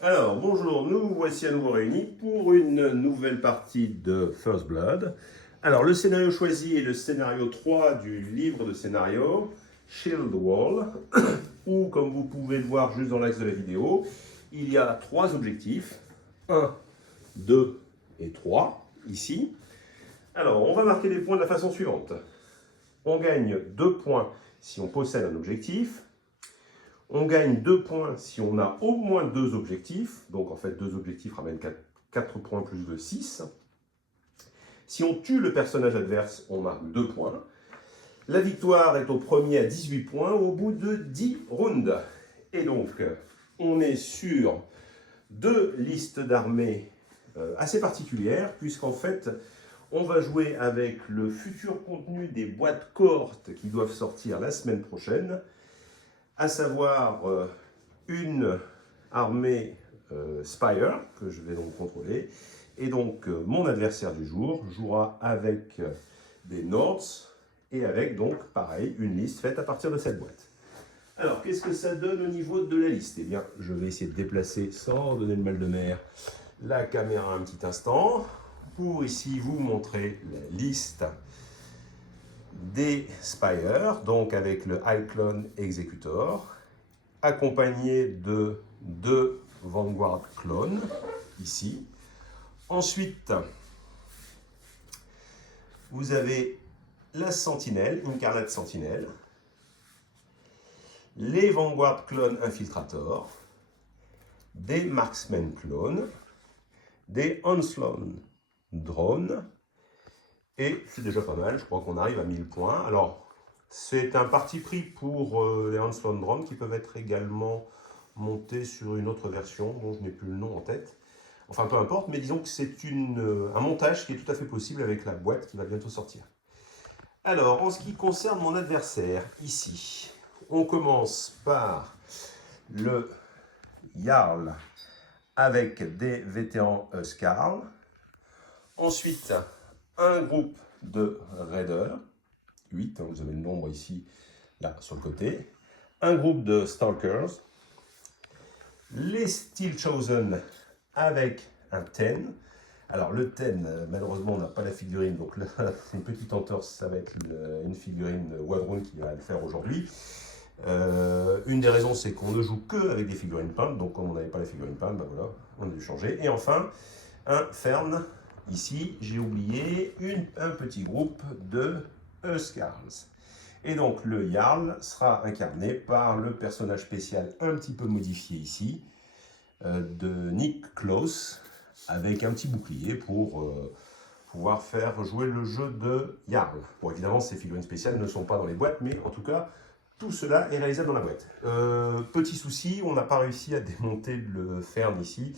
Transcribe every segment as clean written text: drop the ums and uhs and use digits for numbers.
Alors, bonjour, nous voici à nouveau réunis pour une nouvelle partie de First Blood. Alors, le scénario choisi est le scénario 3 du livre de scénario, Shield Wall, où, comme vous pouvez le voir juste dans l'axe de la vidéo, il y a 3 objectifs, 1, 2 et 3, ici. Alors, on va marquer les points de la façon suivante. On gagne 2 points si on possède un objectif. On gagne 2 points si on a au moins 2 objectifs. Donc en fait, 2 objectifs ramènent 4 points plus de 6. Si on tue le personnage adverse, on marque 2 points. La victoire est au premier à 18 points au bout de 10 rounds. Et donc, on est sur 2 listes d'armées assez particulières, puisqu'en fait, on va jouer avec le futur contenu des boîtes cohortes qui doivent sortir la semaine prochaine, à savoir une armée Spire, que je vais donc contrôler. Et donc, mon adversaire du jour jouera avec des Nords, et avec donc, pareil, une liste faite à partir de cette boîte. Alors, qu'est-ce que ça donne au niveau de la liste? Eh bien, je vais essayer de déplacer, sans donner le mal de mer, la caméra un petit instant, pour ici vous montrer la liste des Spire, donc avec le Cyclone Executor, accompagné de 2 Vanguard clones, ici. Ensuite, vous avez la Sentinelle, Incarnate Sentinelle, les Vanguard clones Infiltrator, des Marksman clones, des Onslaught drones, et c'est déjà pas mal, je crois qu'on arrive à 1000 points. Alors, c'est un parti pris pour les Onslaught drones qui peuvent être également montés sur une autre version, dont je n'ai plus le nom en tête. Enfin, peu importe, mais disons que c'est un montage qui est tout à fait possible avec la boîte qui va bientôt sortir. Alors, en ce qui concerne mon adversaire, ici, on commence par le Jarl avec des vétérans Huskarl. Ensuite, un groupe de Raiders, 8, vous avez le nombre ici, là, sur le côté. Un groupe de Stalkers. Les Steel Chosen avec un 10. Alors le 10, malheureusement on n'a pas la figurine, donc là c'est une petite entorse, ça va être une figurine Wadrun qui va le faire aujourd'hui. Une des raisons c'est qu'on ne joue que avec des figurines peintes, donc comme on n'avait pas la figurine peinte, ben voilà, on a dû changer. Et enfin, un Fern, ici j'ai oublié un petit groupe de Huskarls. Et donc le Jarl sera incarné par le personnage spécial un petit peu modifié ici, de Nick Close, avec un petit bouclier pour pouvoir faire jouer le jeu de Jarl. Bon, évidemment, ces figurines spéciales ne sont pas dans les boîtes, mais en tout cas, tout cela est réalisable dans la boîte. Petit souci, on n'a pas réussi à démonter le Fern ici.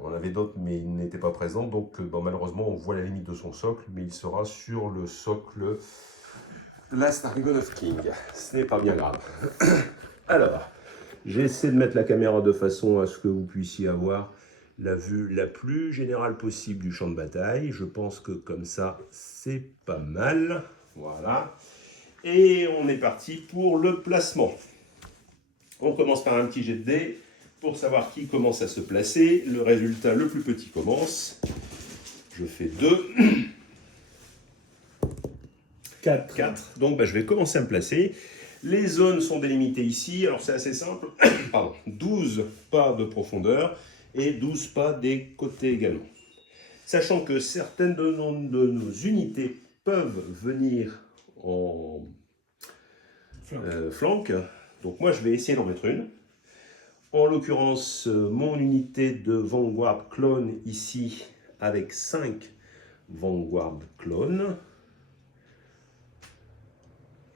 On avait d'autres, mais il n'était pas présent. Donc, bon, malheureusement, on voit la limite de son socle, mais il sera sur le socle Last Argon of King. Ce n'est pas bien grave. Alors, j'essaie de mettre la caméra de façon à ce que vous puissiez avoir la vue la plus générale possible du champ de bataille. Je pense que comme ça, c'est pas mal. Voilà. Et on est parti pour le placement. On commence par un petit jet de dés pour savoir qui commence à se placer. Le résultat le plus petit commence. Je fais 2. 4. Donc je vais commencer à me placer. Les zones sont délimitées ici. Alors c'est assez simple. Pardon. 12 pas de profondeur et 12 pas des côtés également. Sachant que certaines de nos unités peuvent venir en flanc. Donc moi je vais essayer d'en mettre une. En l'occurrence, mon unité de Vanguard clone ici avec 5 Vanguard clones.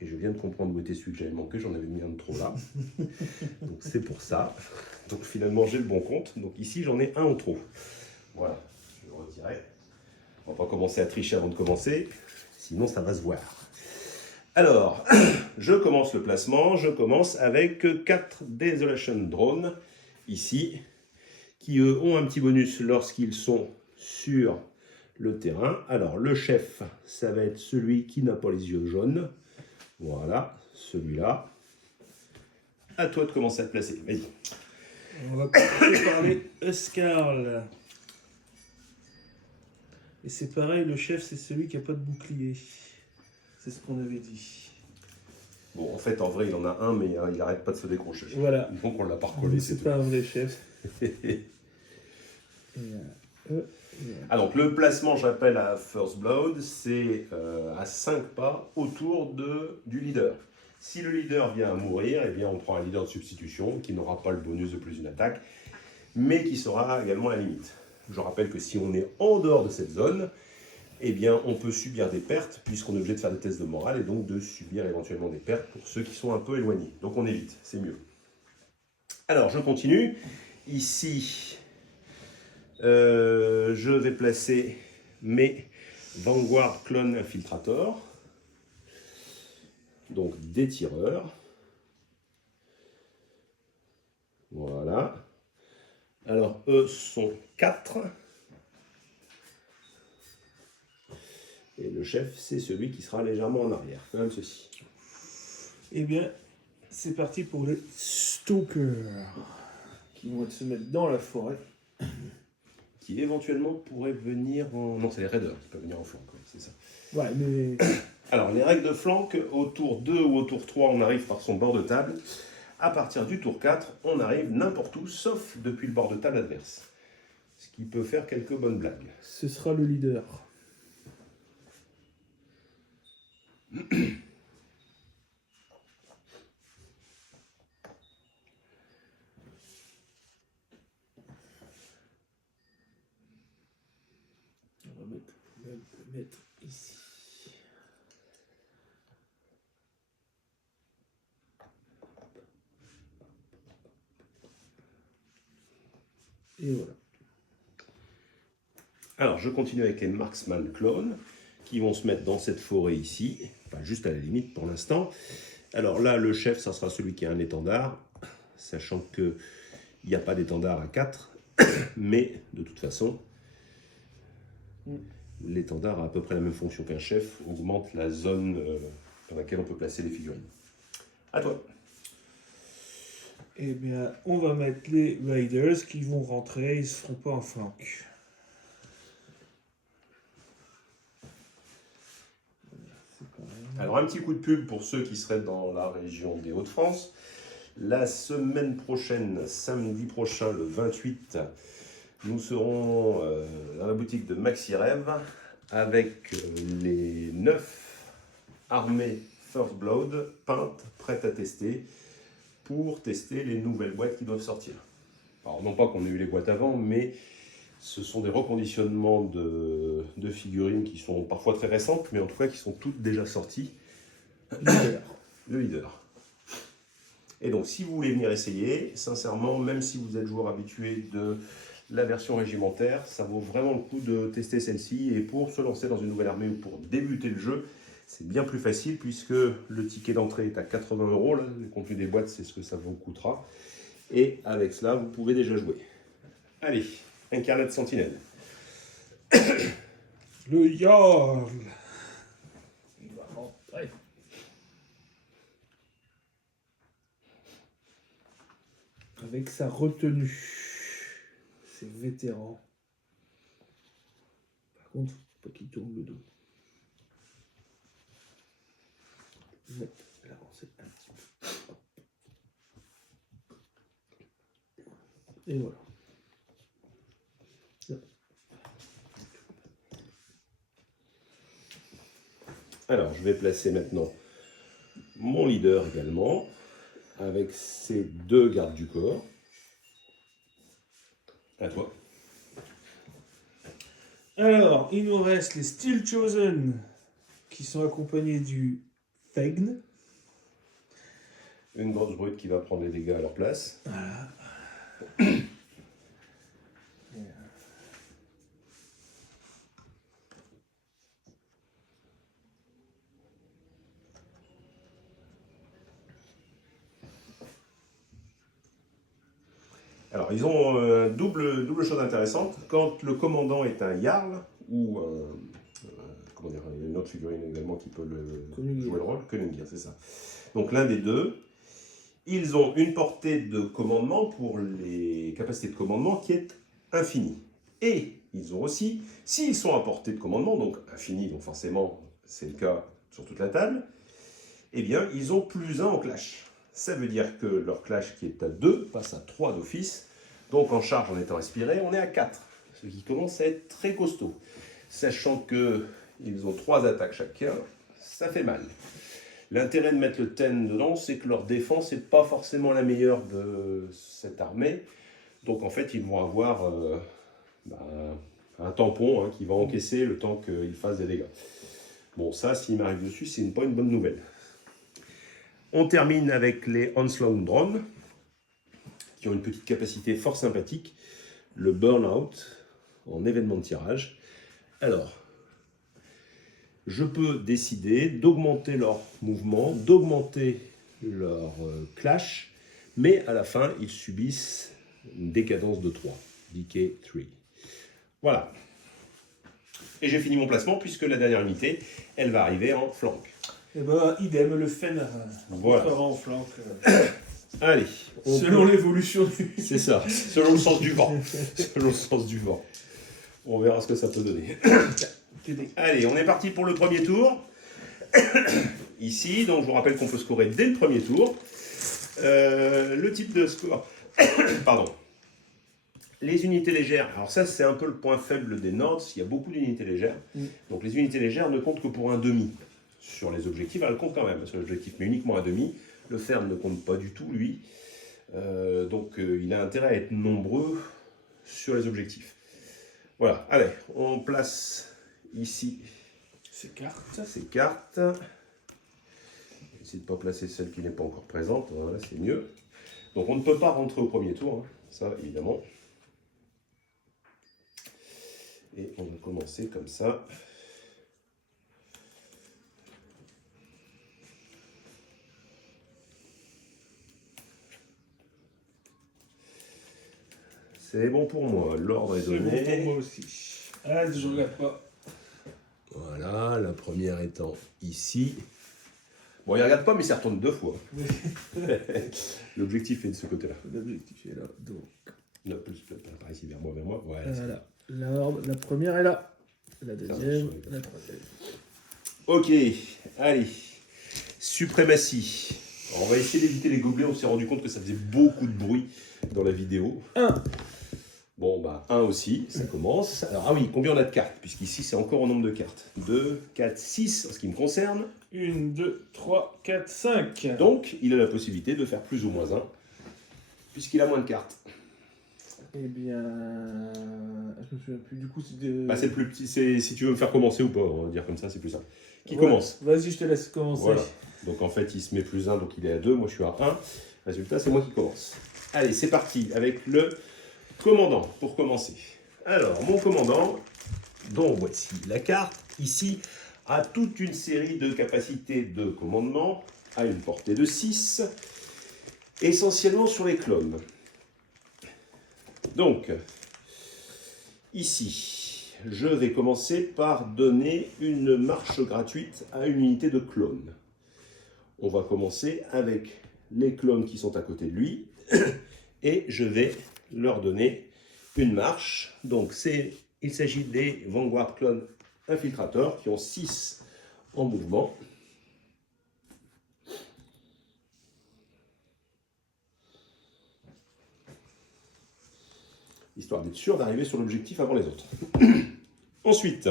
Et je viens de comprendre où était celui que j'avais manqué, j'en avais mis un de trop là. Donc c'est pour ça. Donc finalement j'ai le bon compte. Donc ici j'en ai un en trop. Voilà, je vais le retirer. On va pas commencer à tricher avant de commencer, sinon ça va se voir. Alors, je commence le placement. Je commence avec 4 Desolation Drones, ici, qui eux ont un petit bonus lorsqu'ils sont sur le terrain. Alors le chef, ça va être celui qui n'a pas les yeux jaunes. Voilà, celui-là. À toi de commencer à te placer, vas-y. On va commencer par les Huskarls. Et c'est pareil, le chef, c'est celui qui n'a pas de bouclier. C'est ce qu'on avait dit. Bon, en fait, en vrai, il en a un, mais il n'arrête pas de se décrocher. Voilà. Donc, on l'a pas recollé, c'est C'est tout. pas un vrai chef. Ah, donc, le placement, j'appelle à First Blood, c'est à 5 pas autour du leader. Si le leader vient à mourir, eh bien, on prend un leader de substitution qui n'aura pas le bonus de plus d'une attaque, mais qui sera également à la limite. Je rappelle que si on est en dehors de cette zone, eh bien, on peut subir des pertes puisqu'on est obligé de faire des tests de morale et donc de subir éventuellement des pertes pour ceux qui sont un peu éloignés. Donc on évite, c'est mieux. Alors, je continue. Ici, je vais placer mes Vanguard Clone Infiltrator. Donc des tireurs. Voilà. Alors, eux sont 4. Et le chef, c'est celui qui sera légèrement en arrière, comme ceci. Eh bien, c'est parti pour les Stalkers. Qui vont se mettre dans la forêt. Qui éventuellement pourraient venir en... Non, c'est les raiders qui peuvent venir en flanc, c'est ça. Ouais, mais... Alors, les règles de flanc, au tour 2 ou au tour 3, on arrive par son bord de table. À partir du tour 4, on arrive n'importe où, sauf depuis le bord de table adverse. Ce qui peut faire quelques bonnes blagues. Ce sera le leader. On va mettre ici. Et voilà. Alors, je continue avec les Marksman Clones, qui vont se mettre dans cette forêt ici, enfin juste à la limite pour l'instant. Alors là, le chef, ça sera celui qui a un étendard, sachant qu'il n'y a pas d'étendard à 4, mais de toute façon, l'étendard a à peu près la même fonction qu'un chef, augmente la zone dans laquelle on peut placer les figurines. À toi. Eh bien, on va mettre les Raiders qui vont rentrer, ils ne se feront pas en flanc. Alors un petit coup de pub pour ceux qui seraient dans la région des Hauts-de-France. La semaine prochaine, samedi prochain, le 28, nous serons dans la boutique de Maxi Rêve avec les 9 armées First Blood peintes, prêtes à tester, pour tester les nouvelles boîtes qui doivent sortir. Alors non pas qu'on ait eu les boîtes avant, mais ce sont des reconditionnements de figurines qui sont parfois très récentes, mais en tout cas qui sont toutes déjà sorties. Le leader. Et donc si vous voulez venir essayer, sincèrement, même si vous êtes joueur habitué de la version régimentaire, ça vaut vraiment le coup de tester celle-ci. Et pour se lancer dans une nouvelle armée ou pour débuter le jeu, c'est bien plus facile puisque le ticket d'entrée est à 80 €. Le contenu des boîtes, c'est ce que ça vous coûtera. Et avec cela, vous pouvez déjà jouer. Allez, un carnet de sentinelle. Le Jarl. Il va rentrer. Avec sa retenue. C'est vétéran. Par contre, faut pas qu'il tourne le dos. Mettre l'avancer un petit peu. Et voilà. Alors, je vais placer maintenant mon leader également, avec ses 2 gardes du corps. À toi. Alors, il nous reste les Steel Chosen, qui sont accompagnés du Thegn. Une grosse brute qui va prendre les dégâts à leur place. Voilà. Alors, ils ont double chose intéressante. Quand le commandant est un Jarl, ou comment dire, il y a une autre figurine également qui peut jouer le rôle, Konungir, c'est ça. Donc l'un des deux, Ils ont une portée de commandement pour les capacités de commandement qui est infinie. Et ils ont aussi, s'ils sont à portée de commandement, donc infinie, donc forcément c'est le cas sur toute la table, eh bien ils ont +1 en clash. Ça veut dire que leur clash qui est à 2 passe à 3 d'office. Donc en charge en étant inspiré, on est à 4. Ce qui commence à être très costaud. Sachant qu'ils ont 3 attaques chacun, ça fait mal. L'intérêt de mettre le 10 dedans, c'est que leur défense n'est pas forcément la meilleure de cette armée. Donc en fait, ils vont avoir un tampon qui va encaisser le temps qu'ils fassent des dégâts. Bon, ça, s'il m'arrive dessus, c'est pas une bonne nouvelle. On termine avec les Onslaught Drones, qui ont une petite capacité fort sympathique, le Burnout, en événement de tirage. Alors, je peux décider d'augmenter leur mouvement, d'augmenter leur clash, mais à la fin, ils subissent une décadence de 3, decay 3. Voilà. Et j'ai fini mon placement, puisque la dernière unité, elle va arriver en flanc. Et ben, idem, le Fenrir. Voilà. En flanc. Allez. Selon l'évolution du... C'est ça, selon le sens du vent. Selon le sens du vent. On verra ce que ça peut donner. Allez, on est parti pour le premier tour. Ici, donc je vous rappelle qu'on peut scorer dès le premier tour. Le type de score. Pardon. Les unités légères. Alors ça, c'est un peu le point faible des Nords. Il y a beaucoup d'unités légères. Donc les unités légères ne comptent que pour un demi. Sur les objectifs, elles comptent quand même sur les objectifs, mais uniquement un demi. Le ferme ne compte pas du tout, lui. Donc il a intérêt à être nombreux sur les objectifs. Voilà, allez, on place ici ces cartes. Essayez de ne pas placer celle qui n'est pas encore présente, voilà, c'est mieux. Donc on ne peut pas rentrer au premier tour, ça évidemment. Et on va commencer comme ça. C'est bon pour moi, l'ordre est donné. C'est bon pour moi aussi. Ah, je ne regarde pas. Voilà, la première étant ici. Bon, il ne regarde pas, mais ça retourne 2 fois. Oui. L'objectif est de ce côté-là. L'objectif est là, donc. Non, plus par ici, vers moi. Voilà. La première est là. La deuxième, la troisième. Ok, allez. Suprématie. Alors, on va essayer d'éviter les gobelets. On s'est rendu compte que ça faisait beaucoup de bruit dans la vidéo. 1. Bon, bah 1 aussi, ça commence. Alors, ah oui, combien on a de cartes? Puisqu'ici, c'est encore au nombre de cartes. 2, 4, 6 en ce qui me concerne. 1, 2, 3, 4, 5. Donc, il a la possibilité de faire plus ou moins 1, puisqu'il a moins de cartes. Eh bien, je me souviens plus. Du coup, c'est de... Bah, c'est le plus petit. Si tu veux me faire commencer ou pas, on va dire comme ça, c'est plus simple. Qui commence? Vas-y, je te laisse commencer. Voilà. Donc, en fait, il se met +1, donc il est à 2. Moi, je suis à 1. Résultat, c'est moi qui commence. Allez, c'est parti avec le commandant, pour commencer. Alors, mon commandant, dont voici la carte, ici, a toute une série de capacités de commandement, à une portée de 6, essentiellement sur les clones. Donc, ici, je vais commencer par donner une marche gratuite à une unité de clones. On va commencer avec les clones qui sont à côté de lui, et je vais leur donner une marche. Donc, il s'agit des Vanguard Clone Infiltrateurs qui ont 6 en mouvement. Histoire d'être sûr d'arriver sur l'objectif avant les autres. Ensuite,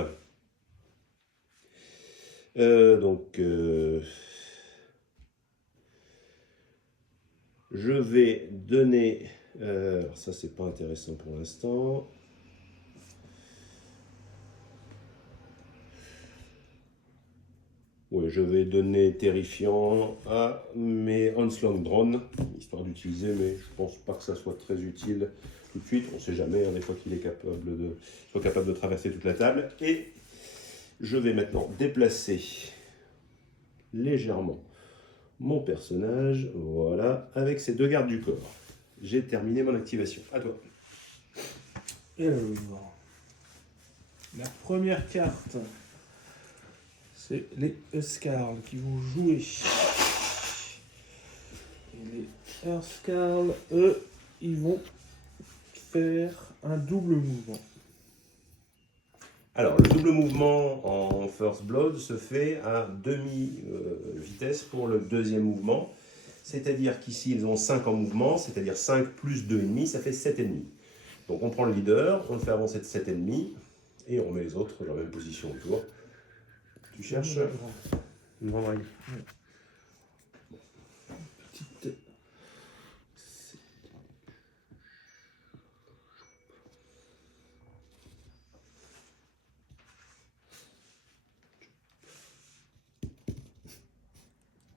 je vais donner... alors ça, c'est pas intéressant pour l'instant. Oui, je vais donner terrifiant à mes Onslaught Drones, histoire d'utiliser, mais je pense pas que ça soit très utile tout de suite. On ne sait jamais, des fois qu'il est capable de traverser toute la table. Et je vais maintenant déplacer légèrement mon personnage, voilà, avec ces 2 gardes du corps. J'ai terminé mon activation. À toi. Et la première carte, c'est les Huskarls qui vont jouer. Et les Earthcarl, eux, ils vont faire un double mouvement. Alors, le double mouvement en First Blood se fait à demi-vitesse pour le deuxième mouvement. C'est-à-dire qu'ici, ils ont 5 en mouvement, c'est-à-dire 5 plus 2,5, ça fait 7,5. Donc, on prend le leader, on le fait avancer de 7,5, et on met les autres dans la même position autour. Tu cherches une grande règle. Petite.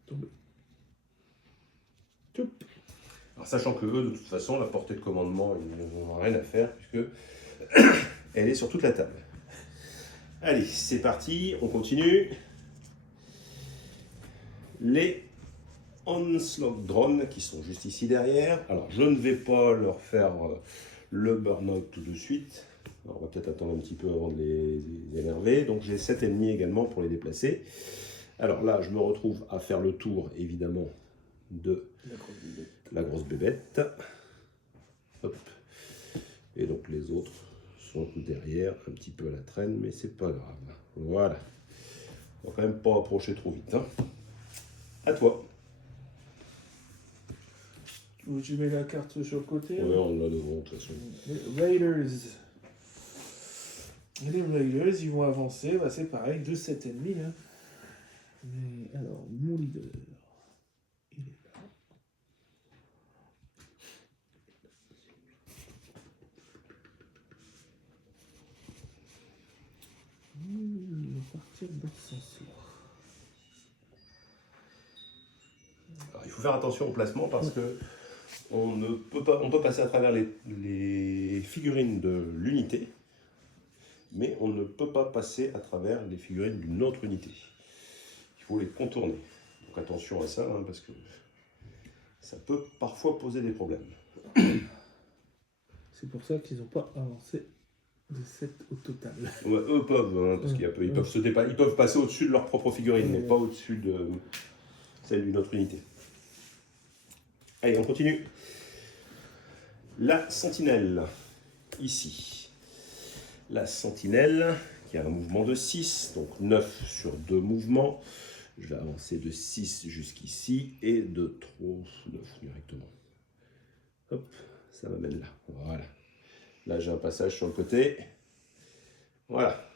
Tombé. Toup. Alors, sachant que eux, de toute façon, la portée de commandement, ils n'ont rien à faire, puisque elle est sur toute la table. Allez, c'est parti, on continue. Les Onslaught Drones qui sont juste ici derrière. Alors, je ne vais pas leur faire le burn-out tout de suite. Alors, on va peut-être attendre un petit peu avant de les énerver. Donc, j'ai 7 ennemis également pour les déplacer. Alors là, je me retrouve à faire le tour, évidemment, de la grosse bébête. Hop. Et donc, les autres sont derrière, un petit peu à la traîne, mais c'est pas grave. Voilà. On va quand même pas approcher trop vite. Hein. À toi. Je mets la carte sur le côté. Ouais, on l'a devant, de toute façon. Les Raiders. Les Raiders, ils vont avancer. Bah, c'est pareil, 2-7 ennemis. Hein. Mais alors, mon leader, il est là. Il va partir dans ce sens-là. Alors, il faut faire attention au placement parce que on peut passer à travers les figurines de l'unité, mais on ne peut pas passer à travers les figurines d'une autre unité. Il faut les contourner. Donc attention à ça, hein, parce que ça peut parfois poser des problèmes. C'est pour ça qu'ils n'ont pas avancé de 7 au total. Ouais, eux peuvent, hein, parce ils peuvent passer au-dessus de leur propre figurine, mais pas au-dessus de celle d'une autre unité. Allez, on continue. La sentinelle, ici. La sentinelle, qui a un mouvement de 6, donc 9 sur 2 mouvements. Je vais avancer de 6 jusqu'ici et de 3, 9 directement. Hop, ça m'amène là. Voilà. Là, j'ai un passage sur le côté. Voilà.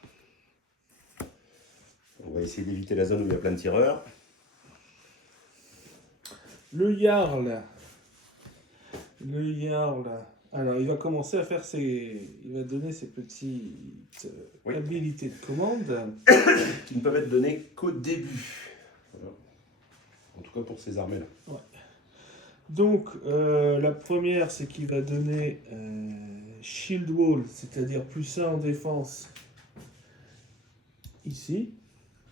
On va essayer d'éviter la zone où il y a plein de tireurs. Le Jarl. Le Jarl. Alors, il va commencer à faire il va donner ses petites habilités de commande. Qui ne peuvent être données qu'au début. Voilà. En tout cas pour ces armées-là. Ouais. Donc, la première, c'est qu'il va donner Shield Wall, c'est-à-dire +1 en défense. Ici.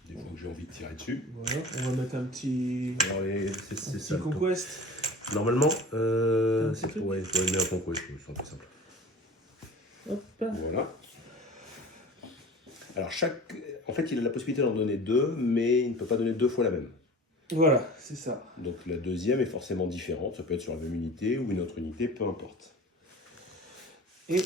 Des fois que j'ai envie de tirer dessus. Voilà, on va mettre un petit. Alors, c'est ça. Conquest. Normalement, c'est ouais, je dois mettre un conquest, c'est un peu simple. Hop. Voilà. Alors, en fait, il a la possibilité d'en donner 2, mais il ne peut pas donner 2 fois la même. Voilà, c'est ça. Donc, la deuxième est forcément différente. Ça peut être sur la même unité ou une autre unité, peu importe. Et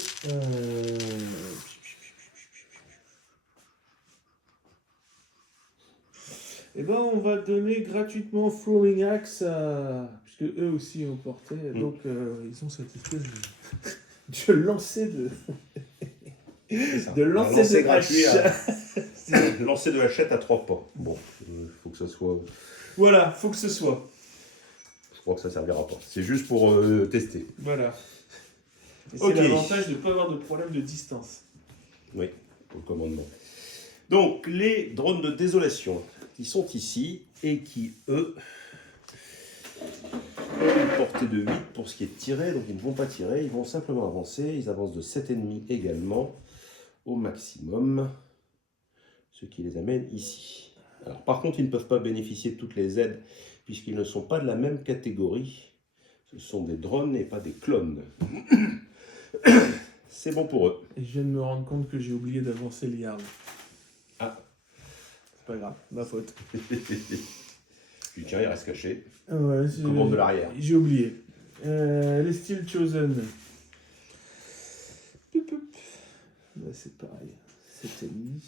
eh ben, on va donner gratuitement Throwing Axe puisque eux aussi ont porté. Donc, ils ont cette espèce de lancer de. De lancer de gratuit lancer de hachette à 3 pas. Bon, il faut que ça soit. Voilà, faut que ce soit. Je crois que ça servira pas. C'est juste pour tester. Voilà. Et c'est l'avantage de ne pas avoir de problème de distance. Oui, pour le commandement. Donc, les drones de désolation qui sont ici et qui, eux, ont une portée de 8 pour ce qui est de tirer. Donc, ils ne vont pas tirer, ils vont simplement avancer. Ils avancent de 7,5 également au maximum, ce qui les amène ici. Alors, par contre, ils ne peuvent pas bénéficier de toutes les aides puisqu'ils ne sont pas de la même catégorie. Ce sont des drones et pas des clones. C'est bon pour eux. Et je viens de me rendre compte que j'ai oublié d'avancer le Jarl. Ah. C'est pas grave, ma faute. Puis tiens, il reste caché. Ah ouais, Commande de l'arrière. J'ai oublié. Les styles chosen. Poup, poup. Bah, c'est pareil. 7,5.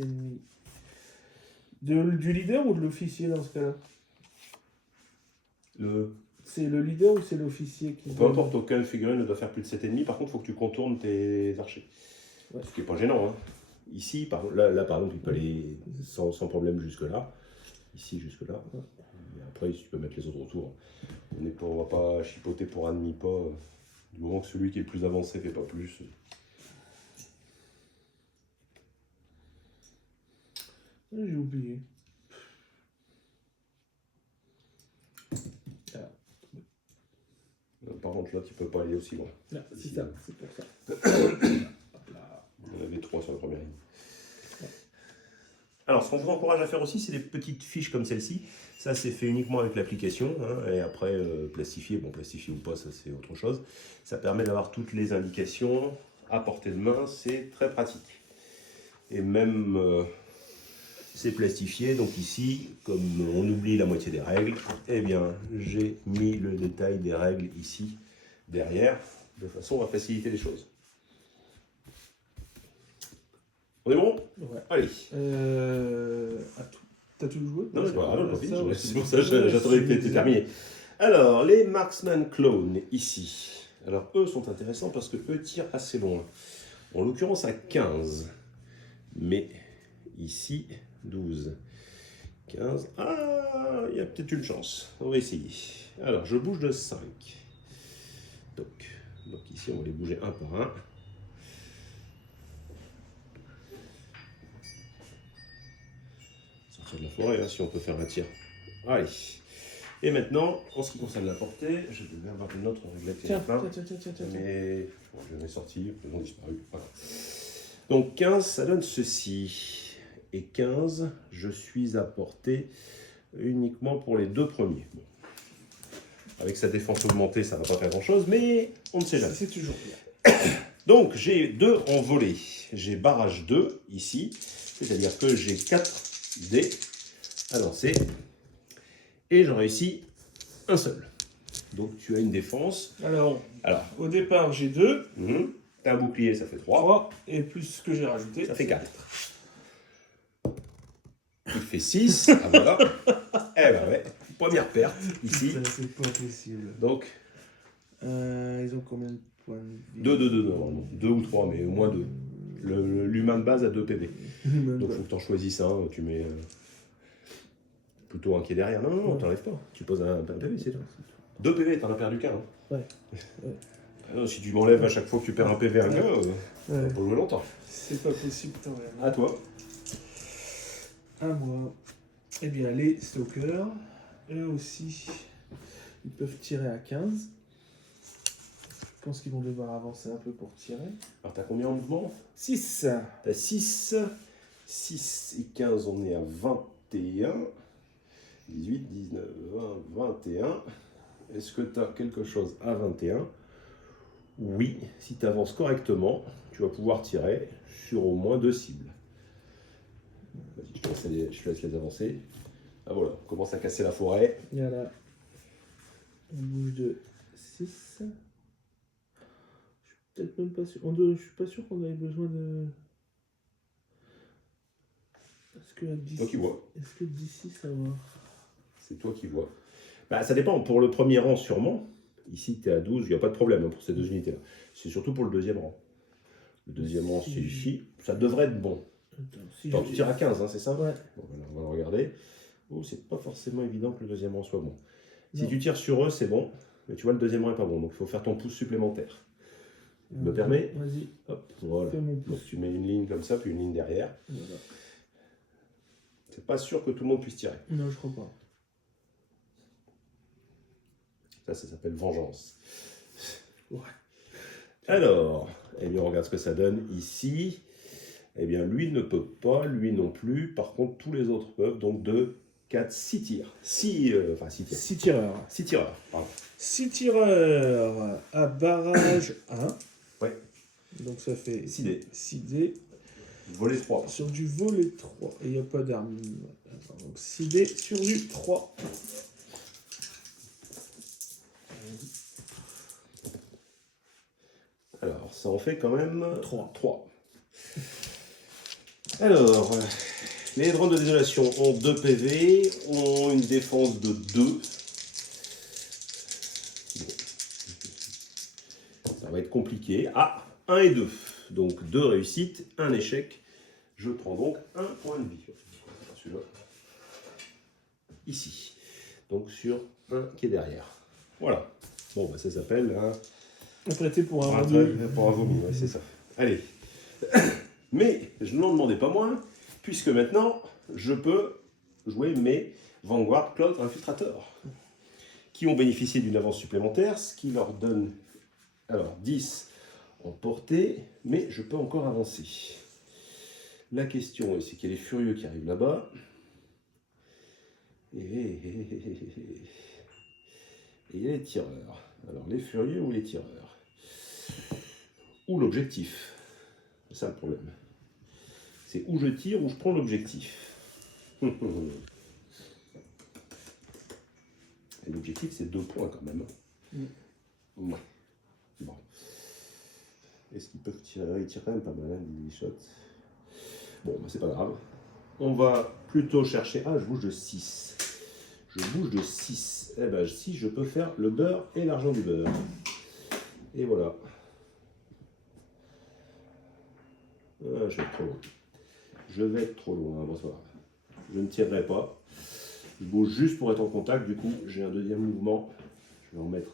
7,5. Du leader ou de l'officier dans ce cas-là? C'est le leader ou c'est l'officier qui... Peu importe, aucun figurine ne doit faire plus de 7,5. Par contre, il faut que tu contournes tes archers. Ouais. Ce qui n'est pas gênant. Hein. Ici, là, par exemple, tu peux aller sans problème jusque-là. Ici, jusque-là. Ouais. Et après, tu peux mettre les autres autour. On ne va pas chipoter pour un demi-pas. Du moment que celui qui est le plus avancé ne fait pas plus. J'ai oublié. Par contre, là, tu ne peux pas aller aussi loin. Là, c'est ça, c'est pour ça. Hop là. On avait 3 sur la première ligne. Ouais. Alors, ce qu'on vous encourage à faire aussi, c'est des petites fiches comme celle-ci. Ça, c'est fait uniquement avec l'application. Hein, et après, plastifier. Bon, plastifier ou pas, ça, c'est autre chose. Ça permet d'avoir toutes les indications à portée de main. C'est très pratique. Et même... c'est plastifié, donc ici, comme on oublie la moitié des règles, eh bien, j'ai mis le détail des règles ici, derrière, de façon à faciliter les choses. On est bon? Ouais. Allez. T'as tout joué? Non, c'est pour ça que j'attendais que tu aies terminé. Alors, les Marksman Clones, ici. Alors, eux sont intéressants parce que eux tirent assez loin. En l'occurrence, à 15. Mais ici... 12, 15, ah, il y a peut-être une chance, on va essayer. Alors, je bouge de 5. Donc ici, on va les bouger un par un. Sortir de la forêt, hein, si on peut faire un tir. Allez. Et maintenant, en ce qui concerne la portée, je devais avoir une autre réglette. Tiens. Mais bon, je l'ai sorti, ils ont disparu. Voilà. Donc 15, ça donne ceci. Et 15, je suis à portée uniquement pour les 2 premiers. Bon. Avec sa défense augmentée, ça ne va pas faire grand-chose, mais on ne sait jamais. C'est toujours bien. Donc, j'ai 2 en volée. J'ai barrage 2, ici. C'est-à-dire que j'ai 4 dés à lancer. Et j'en réussis un seul. Donc, tu as une défense. Alors au départ, j'ai 2. Tu as un bouclier, ça fait 3. 3. Et plus ce que j'ai rajouté, ça fait 4. Il fait 6, ah voilà. Eh ben ouais, première perte ici. C'est pas possible. Donc, ils ont combien de points de vie? 2 normalement. 2 ou 3, mais au moins 2. L'humain de base a 2 PV. Donc il faut que tu en choisisses un, tu mets plutôt un qui est derrière. Non, t'enlèves pas. Tu poses un PV, c'est tout. 2 PV, t'en as perdu qu'un. Hein. Ouais. Non, si tu m'enlèves à chaque fois que tu perds un PV à un gars, on va pas jouer longtemps. C'est pas possible quand même. À toi. À moi. Eh bien, les stalkers, eux aussi, ils peuvent tirer à 15. Je pense qu'ils vont devoir avancer un peu pour tirer. Alors, t'as combien en mouvement? 6. T'as 6. 6 et 15, on est à 21. 18, 19, 20, 21. Est-ce que tu as quelque chose à 21? Oui, si tu avances correctement, tu vas pouvoir tirer sur au moins 2 cibles. Vas-y, je te laisse les avancer. Ah voilà, on commence à casser la forêt. Voilà. On bouge de 6. Je suis peut-être même pas sûr. Je suis pas sûr qu'on avait besoin de... Est-ce que d'ici... Toi qui vois. Est-ce que d'ici ça va? C'est toi qui vois. Bah, ça dépend. Pour le premier rang, sûrement. Ici, tu es à 12, il n'y a pas de problème pour ces 2 unités-là. C'est surtout pour le deuxième rang. Le deuxième rang, c'est ici. Ça devrait être bon. Attends, tu tires à 15, hein, c'est ça? Ouais. Bon, voilà, on va le regarder. Oh, c'est pas forcément évident que le deuxième rang soit bon. Si tu tires sur eux, c'est bon. Mais tu vois, le deuxième rang n'est pas bon. Donc, il faut faire ton pouce supplémentaire. Tu me permets? Vas-y. Hop, voilà. Donc, tu mets une ligne comme ça, puis une ligne derrière. Voilà. C'est pas sûr que tout le monde puisse tirer. Non, je crois pas. Ça s'appelle vengeance. Ouais. Alors, eh bien, on regarde ce que ça donne ici. Eh bien, lui ne peut pas, lui non plus. Par contre, tous les autres peuvent. Donc, 2, 4, 6 tirs. 6 tirs. 6 tireurs. 6 tireurs, pardon. 6 tireurs à barrage 1. Ouais. Donc, ça fait 6 dés. 6 dés. Volet 3. Sur du volet 3. Et il n'y a pas d'arme. Donc 6 dés sur du 3. Alors, ça en fait quand même 3. Alors, les drones de désolation ont 2 PV, ont une défense de 2. Bon. Ça va être compliqué. Ah, 1 et 2. Donc 2 réussites, 1 échec. Je prends donc 1 point de vie. Celui-là. Ici. Donc sur un qui est derrière. Voilà. Bon, bah, ça s'appelle un... Prêté pour un Pour un vomi, ouais, c'est ça. Allez. Mais je n'en demandais pas moins, puisque maintenant, je peux jouer mes Vanguard Cloud Infiltrator, qui ont bénéficié d'une avance supplémentaire, ce qui leur donne alors 10 en portée, mais je peux encore avancer. La question, c'est qu'il y a les furieux qui arrivent là-bas. Et il y a les tireurs. Alors, les furieux ou les tireurs? Ou l'objectif? C'est ça le problème. C'est où je tire ou je prends l'objectif. Et l'objectif, c'est 2 points quand même. Ouais. Bon. Est-ce qu'ils peuvent tirer? Ils tirent quand même pas mal, hein, des shots. Bon, bah, c'est pas grave. On va plutôt chercher... Ah, je bouge de 6. Je bouge de 6. Eh ben, si je peux faire le beurre et l'argent du beurre. Et voilà. Ah, je vais être trop loin. Je vais être trop loin. Bonsoir. Je ne tirerai pas. Je bouge juste pour être en contact. Du coup, j'ai un deuxième mouvement. Je vais en mettre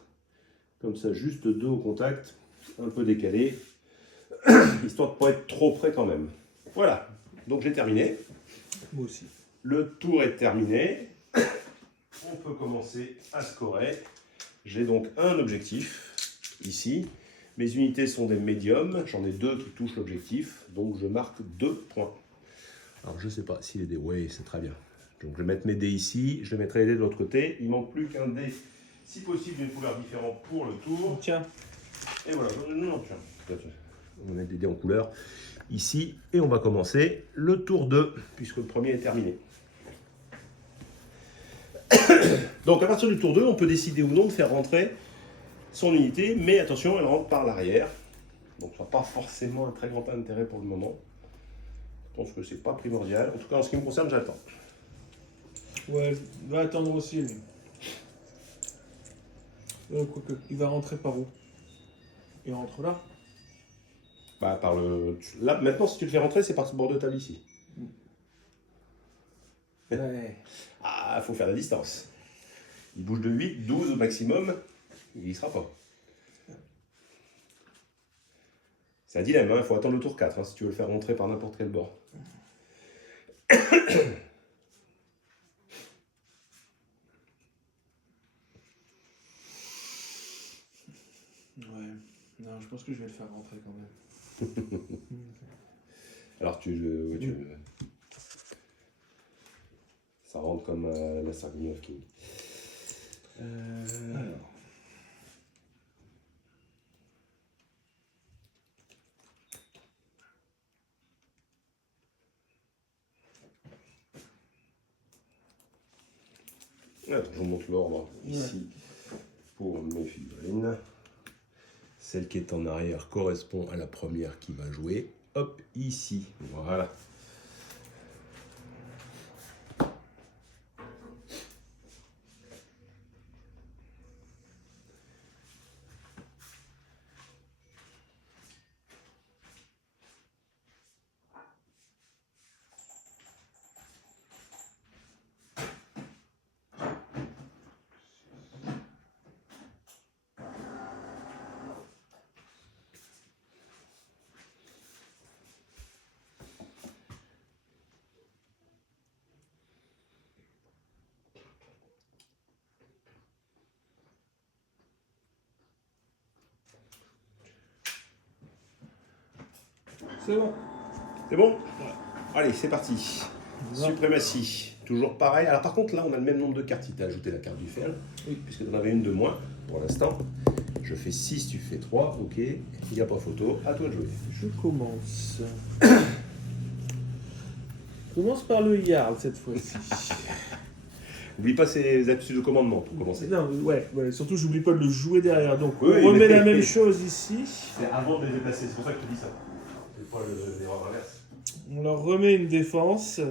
comme ça, juste 2 au contact. Un peu décalé. Histoire de ne pas être trop près quand même. Voilà. Donc j'ai terminé. Moi aussi. Le tour est terminé. On peut commencer à scorer. J'ai donc un objectif ici. Mes unités sont des médiums. J'en ai 2 qui touchent l'objectif. Donc je marque 2 points. Alors je ne sais pas si les dés... Oui, c'est très bien. Donc je vais mettre mes dés ici. Je vais mettre les dés de l'autre côté. Il ne manque plus qu'un dé, si possible, d'une couleur différente pour le tour. Tiens. Et voilà. Non, tiens. On va mettre des dés en couleur ici. Et on va commencer le tour 2, puisque le premier est terminé. Donc à partir du tour 2, on peut décider ou non de faire rentrer son unité, mais attention, elle rentre par l'arrière. Donc ça n'a pas forcément un très grand intérêt pour le moment. Je pense que c'est pas primordial. En tout cas, en ce qui me concerne, j'attends. Ouais, va attendre aussi, lui. Quoique, il va rentrer par où? Il rentre là? Bah, par le... Là, maintenant, si tu le fais rentrer, c'est par ce bord de table ici. Ouais. Ah, faut faire la distance. Il bouge de 8, 12 au maximum. Il y sera pas. C'est un dilemme, il faut attendre le tour 4 hein, si tu veux le faire rentrer par n'importe quel bord. Ouais. Non, je pense que je vais le faire rentrer quand même. Alors ça rentre comme la Sargouni of King. Alors. Alors, je vous montre l'ordre ici pour mes figurines. Celle qui est en arrière correspond à la première qui va jouer. Hop, ici. Voilà. C'est bon. C'est bon? Allez, c'est parti. Suprématie. Toujours pareil. Alors par contre, là, on a le même nombre de cartes. Si tu as ajouté la carte du fer, Oui. puisque tu en avais une de moins pour l'instant. Je fais 6, tu fais 3. Ok. Il n'y a pas photo. À toi de jouer. Je commence. Commence par le Jarl cette fois-ci. N'oublie pas ces habitudes de commandement pour commencer. Non, ouais, surtout j'oublie pas de le jouer derrière. Donc Oui, on remet mais- la même chose ici. C'est avant de les déplacer, c'est pour ça que je te dis ça. C'est pas l'erreur inverse. On leur remet une défense.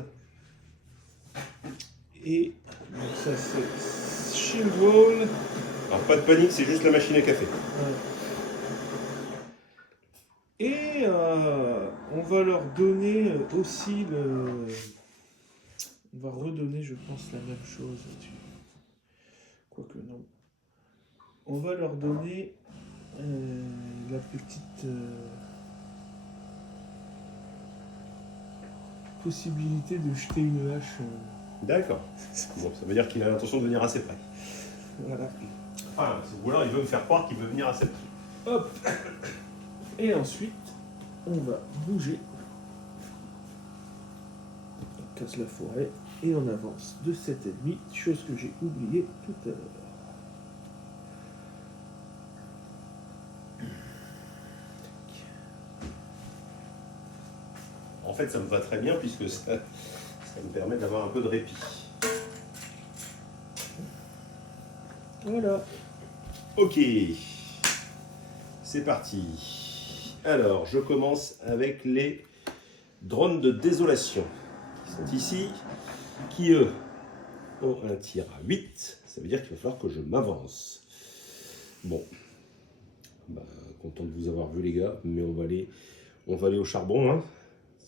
Et donc ça c'est Shield Wall. Alors pas de panique, c'est juste la machine à café. Ouais. Et on va leur donner aussi le... On va redonner, je pense, la même chose. Quoique non. On va leur donner la petite possibilité de jeter une hache. D'accord. Bon, ça veut dire qu'il a l'intention de venir assez près. Voilà. Enfin, ou alors il veut me faire croire qu'il veut venir assez près. Hop. Et ensuite, on va bouger. On casse la forêt et on avance de 7,5, chose que j'ai oublié tout à l'heure. En fait, ça me va très bien puisque ça me permet d'avoir un peu de répit. Voilà. Ok. C'est parti. Alors, je commence avec les drones de désolation qui sont ici, qui eux ont un tir à 8. Ça veut dire qu'il va falloir que je m'avance. Bon. Bah, content de vous avoir vu les gars, mais on va aller au charbon. Hein.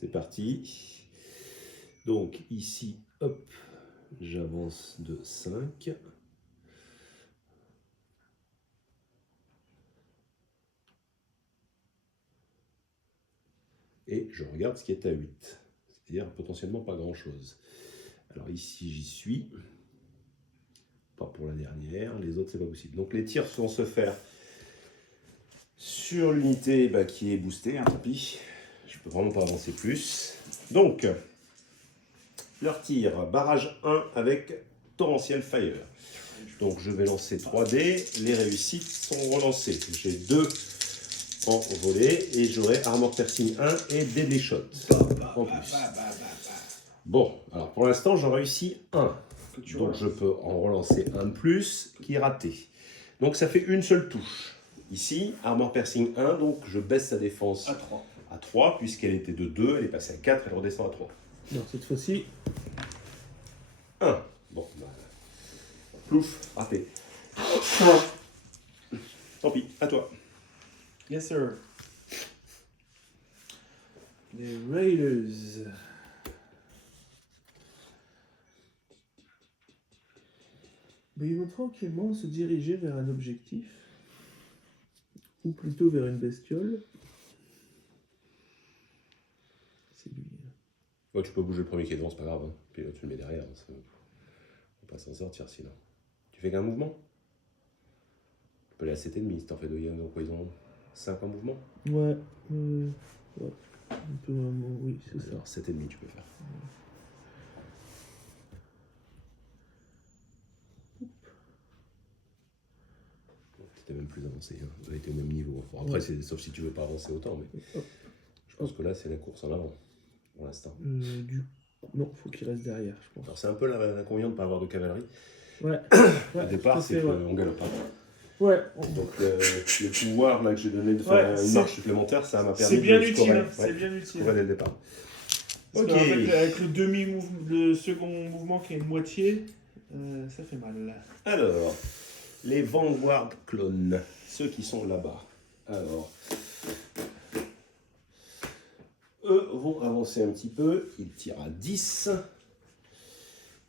C'est parti. Donc ici, hop, j'avance de 5. Et je regarde ce qui est à 8. C'est-à-dire potentiellement pas grand-chose. Alors ici, j'y suis. Pas pour la dernière. Les autres, c'est pas possible. Donc les tirs vont se faire sur l'unité qui est boostée. Tant pis. Je peux vraiment pas avancer plus. Donc, leur tir, barrage 1 avec Torrential Fire. Donc je vais lancer 3D. Les réussites sont relancées. J'ai 2 en volée et j'aurai Armor Piercing 1 et Deadly Shot en plus. Bon, alors pour l'instant j'en réussis 1. Donc je peux en relancer un de plus qui est raté. Donc ça fait une seule touche. Ici, Armor Piercing 1, donc je baisse sa défense à 3 puisqu'elle était de 2, elle est passée à 4, elle redescend à 3. Non, cette fois-ci. 1. Bon, plouf, raté. Tant pis, à toi. Yes, sir. Les Raiders. Mais ils vont tranquillement se diriger vers un objectif. Ou plutôt vers une bestiole. C'est lui. Ouais, tu peux bouger le premier qui est devant, c'est pas grave. Hein. Puis là, tu le mets derrière. Hein. On va pas s'en sortir sinon. Tu fais qu'un mouvement? Tu peux aller à 7,5 si t'en fais 2. Donc ils ont 5 en mouvement. Ouais. Ouais. Un peu, oui, c'est ça. Alors 7,5 tu peux faire. C'était même plus avancé. Hein. Vous avez été au même niveau. Bon, après, c'est sauf si tu veux pas avancer autant. Mais je pense que là, c'est la course en avant. Pour l'instant. Non, faut qu'il reste derrière, je pense. Alors c'est un peu l'inconvénient de ne pas avoir de cavalerie. Ouais. Au départ, c'est qu'on galope pas. Ouais. Donc le pouvoir là, que j'ai donné de faire une marche supplémentaire, ça m'a permis de bien scorer. Utile. C'est bien utile. Scorer dès le départ. Parce qu'en fait, avec le demi-mouvement, le second mouvement qui est une moitié, ça fait mal. Alors, les Vanguard clones, ceux qui sont là-bas. Alors, eux vont avancer un petit peu, ils tirent à 10.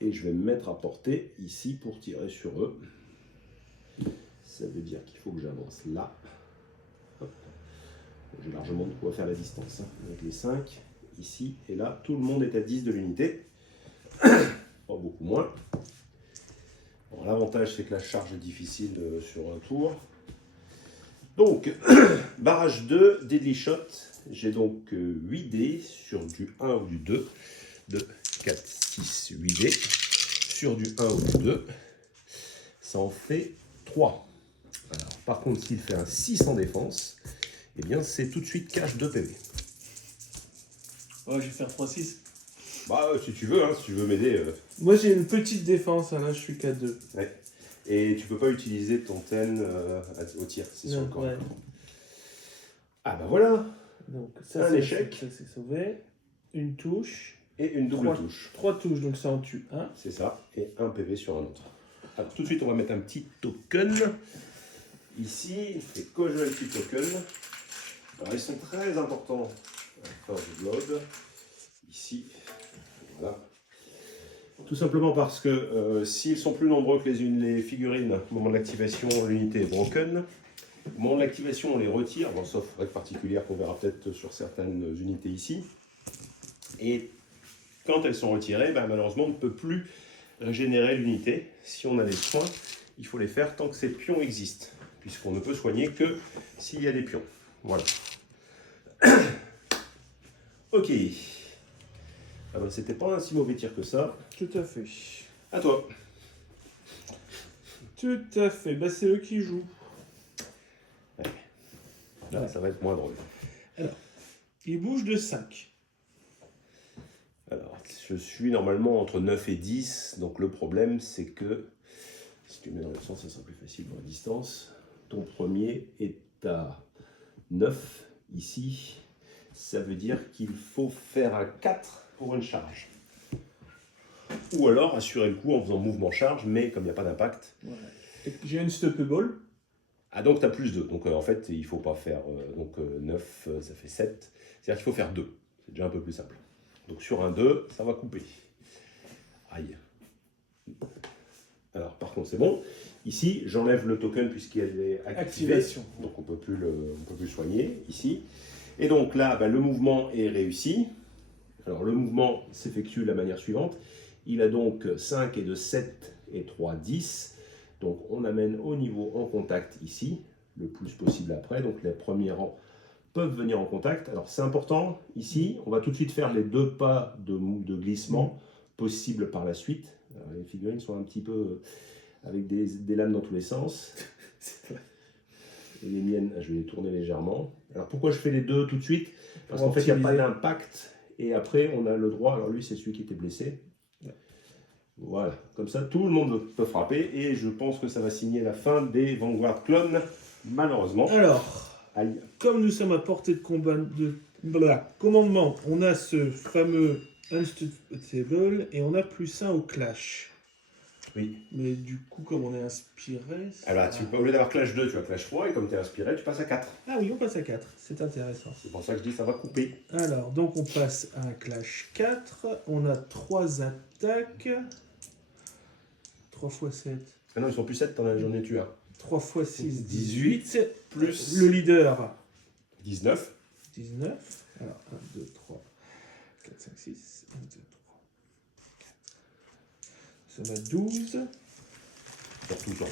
Et je vais me mettre à portée ici pour tirer sur eux. Ça veut dire qu'il faut que j'avance là. J'ai largement de quoi faire la distance. Hein. Avec les 5, ici et là, tout le monde est à 10 de l'unité. Pas beaucoup moins. Bon, l'avantage, c'est que la charge est difficile sur un tour. Donc, barrage 2, Deadly Shot. J'ai donc 8 dés sur du 1 ou du 2. 2, 4, 6, 8 dés. Sur du 1 ou du 2. Ça en fait 3. Alors, par contre, s'il fait un 6 en défense, eh bien, c'est tout de suite cash 2 PV. Ouais, je vais faire 3-6. Bah, si tu veux, hein, si tu veux m'aider. Moi j'ai une petite défense, hein, là je suis qu'à 2. Ouais. Et tu peux pas utiliser ton ten au tir, c'est sur le corps. Ouais. Ah bah voilà. Donc ça, Un échec. Ça c'est sauvé. Une touche. Et une double touche. 3 touches, donc ça en tue un. C'est ça. Et un PV sur un autre. Alors tout de suite, on va mettre un petit token. Ici, et quand je mets le petit token, alors ils sont très importants. First Blood. Ici. Voilà. Tout simplement parce que s'ils sont plus nombreux que les figurines, au moment de l'activation, l'unité est broken. Au moment de l'activation, on les retire, bon, sauf règle particulière qu'on verra peut-être sur certaines unités ici. Et quand elles sont retirées, ben, malheureusement, on ne peut plus régénérer l'unité. Si on a des soins, il faut les faire tant que ces pions existent, puisqu'on ne peut soigner que s'il y a des pions. Voilà. Ok. Ah ben, c'était pas un si mauvais tir que ça. Tout à fait. À toi. Tout à fait. Bah, c'est eux qui jouent. Ouais. Là, ça va être moins drôle. Alors, ils bougent de 5. Alors, je suis normalement entre 9 et 10, donc le problème c'est que, si tu mets dans le sens, ça sera plus facile pour la distance. Ton premier est à 9 ici, ça veut dire qu'il faut faire un 4 pour une charge. Ou alors assurer le coup en faisant mouvement charge, mais comme il n'y a pas d'impact. Ouais. J'ai une stoppable. Ah donc tu as plus 2, donc en fait il ne faut pas faire 9, ça fait 7, c'est-à-dire qu'il faut faire 2, c'est déjà un peu plus simple. Donc sur un 2, ça va couper. Aïe. Alors par contre c'est bon. Ici, j'enlève le token puisqu'il est activé. Activation. Donc on ne peut plus le soigner ici. Et donc là, bah, le mouvement est réussi. Alors le mouvement s'effectue de la manière suivante. Il a donc 5 et de 7 et 3, 10. Donc on amène au niveau en contact ici, le plus possible après. Donc les premiers rangs peuvent venir en contact. Alors c'est important, ici, on va tout de suite faire les 2 pas de glissement possibles par la suite. Alors, les figurines sont un petit peu avec des lames dans tous les sens. Et les miennes, je vais les tourner légèrement. Alors pourquoi je fais les 2 tout de suite? Parce qu'en fait, il n'y a pas d'impact. Et après, on a le droit, alors lui c'est celui qui était blessé. Voilà, comme ça tout le monde peut frapper. Et je pense que ça va signer la fin des Vanguard clones, malheureusement. Alors... Aïe. Comme nous sommes à portée de combat commandement, on a ce fameux Unstoppable et on a +1 au clash. Oui. Mais du coup, comme on est inspiré... Ça... Alors, au lieu d'avoir clash 2, tu as clash 3, et comme tu es inspiré, tu passes à 4. Ah oui, on passe à 4, c'est intéressant. C'est pour ça que je dis ça va couper. Alors, donc on passe à un clash 4, on a 3 attaques, 3 x 7. Ah non, ils sont plus 7, j'en ai tué un. 3 x 6, 18, plus le leader. 19. 19. Alors, 1, 2, 3, 4, 5, 6, 1, 2, 3, 4. Ça va 12. Surtout.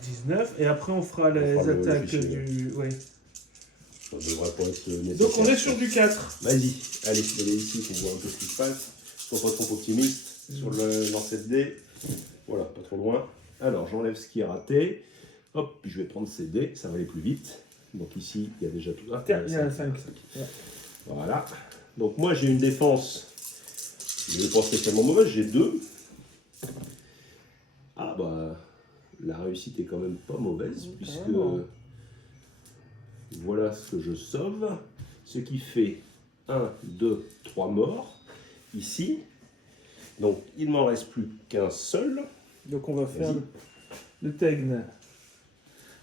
19. Et après, on fera les attaques du... Ouais. Ça devrait pas être nécessaire. Donc, on est sur du 4. Vas-y, allez ici qu'on voit un peu ce qui se passe. Sois pas trop optimiste sur le lancer de dés. Voilà, pas trop loin. Alors, j'enlève ce qui est raté. Hop, puis je vais prendre ces dés, ça va aller plus vite. Donc ici, il y a déjà tout. Ah, il y a un 5. Ouais. Voilà. Donc moi, j'ai une défense, je ne pas spécialement mauvaise, j'ai 2. Ah bah, la réussite est quand même pas mauvaise, puisque voilà ce que je sauve. Ce qui fait 1, 2, 3 morts, ici. Donc, il ne m'en reste plus qu'un seul. Donc, on va faire le Tegn.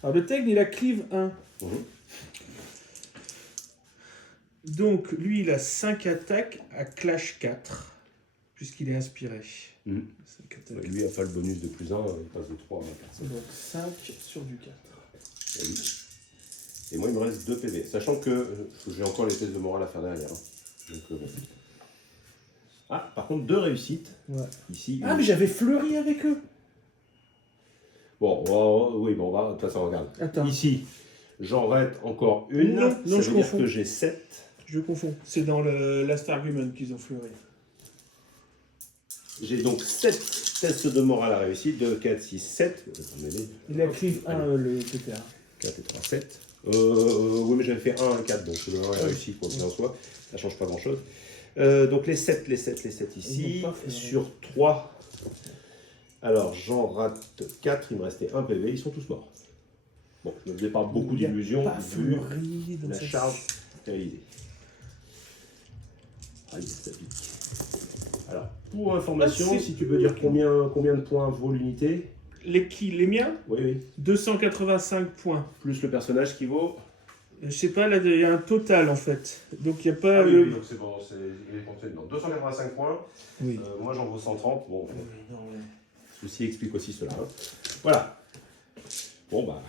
Alors, le Tegn, il a cleave 1. Donc, lui, il a 5 attaques à clash 4, puisqu'il est inspiré. Lui, il n'a pas le bonus de +1, il passe de 3 à 4. Donc, 5 sur du 4. Et moi, il me reste 2 PV. Sachant que j'ai encore les tests de morale à faire derrière. Donc, bon. Ah, par contre, 2 réussites. Ouais. Ici. Ah, mais j'avais fleuri avec eux. Bon, oui, bon, on va. De toute façon, regarde. Attends. Ici, j'en rate encore une. Non, ça je veut dire confonds. que j'ai 7. Je confonds. C'est dans le Last Argument qu'ils ont fleuri. J'ai donc 7 tests de morale à réussite. 2, 4, 6, 7. Il a cleave 1, le PTA. 4 et 3, 7. Oui, mais j'avais fait 1, 1, 4, donc le 1 est réussi, quoi qu'il en soit. Ça change pas grand-chose. Donc les 7 ici, sur 3. Alors, j'en rate 4, il me restait 1 PV, ils sont tous morts. Bon, je ne me faisais pas beaucoup d'illusions, vu la charge réalisée. Aïe, ça pique. Alors, pour information, si tu peux dire combien de points vaut l'unité? Les miens? Oui. 285 points. Plus le personnage qui vaut? Je sais pas, là, il y a un total en fait. Donc il n'y a pas. Oui, donc c'est bon, il est compté dedans. 285 points. Oui. Moi j'en vaux 130. Bon, Non, ceci explique aussi cela. Hein. Voilà. Bon, bah,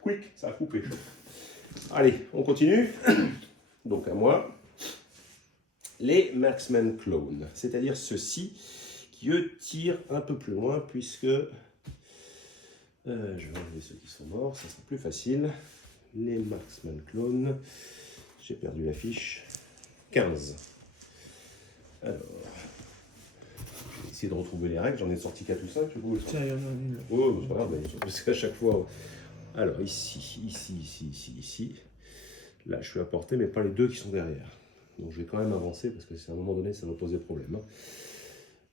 quick, ça a coupé. Allez, on continue. Donc à moi. Les Marksman Clones, c'est-à-dire ceux-ci qui eux tirent un peu plus loin puisque. Je vais enlever ceux qui sont morts, ça sera plus facile. Les Marksman Clones, j'ai perdu la fiche. 15. Alors, je vais essayer de retrouver les règles, j'en ai sorti 4 ou 5. Tiens, il y en a une. Oh, c'est pas grave, parce qu'à chaque fois. Alors, ici. Là, je suis à portée, mais pas les deux qui sont derrière. Donc, je vais quand même avancer parce que à un moment donné, ça va poser problème.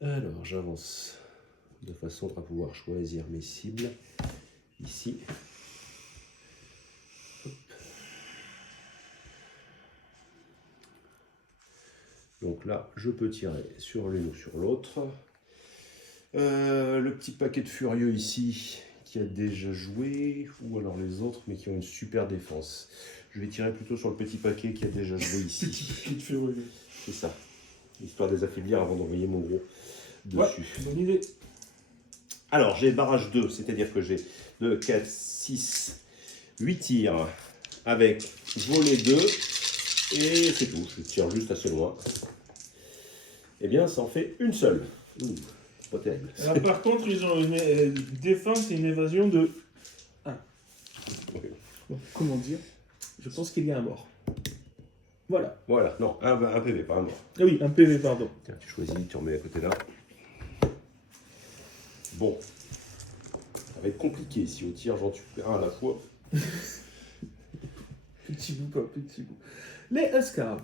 Alors, j'avance de façon à pouvoir choisir mes cibles. Ici. Hop. Donc là, je peux tirer sur l'une ou sur l'autre. Le petit paquet de furieux ici, qui a déjà joué, ou alors les autres, mais qui ont une super défense. Je vais tirer plutôt sur le petit paquet qui a déjà joué ici. Petit paquet de furieux. C'est ça. Histoire de les affaiblir avant d'envoyer mon gros dessus. Ouais, bonne idée. Alors, j'ai barrage 2, c'est-à-dire que j'ai 2, 4, 6, 8 tirs avec volet 2, et c'est tout. Je tire juste assez loin. Eh bien, ça en fait une seule. Pas terrible. Alors, par contre, ils ont une défense et une évasion de 1. Oui. Donc, comment dire? Je pense qu'il y a un mort. Voilà. Voilà, non, un PV, pas un mort. Ah oui, un PV, pardon. Tiens, tu choisis, tu remets à côté là. Bon. Ça va être compliqué si au tir j'en tue un à la fois. Petit bout, pas petit bout. Les Huskars.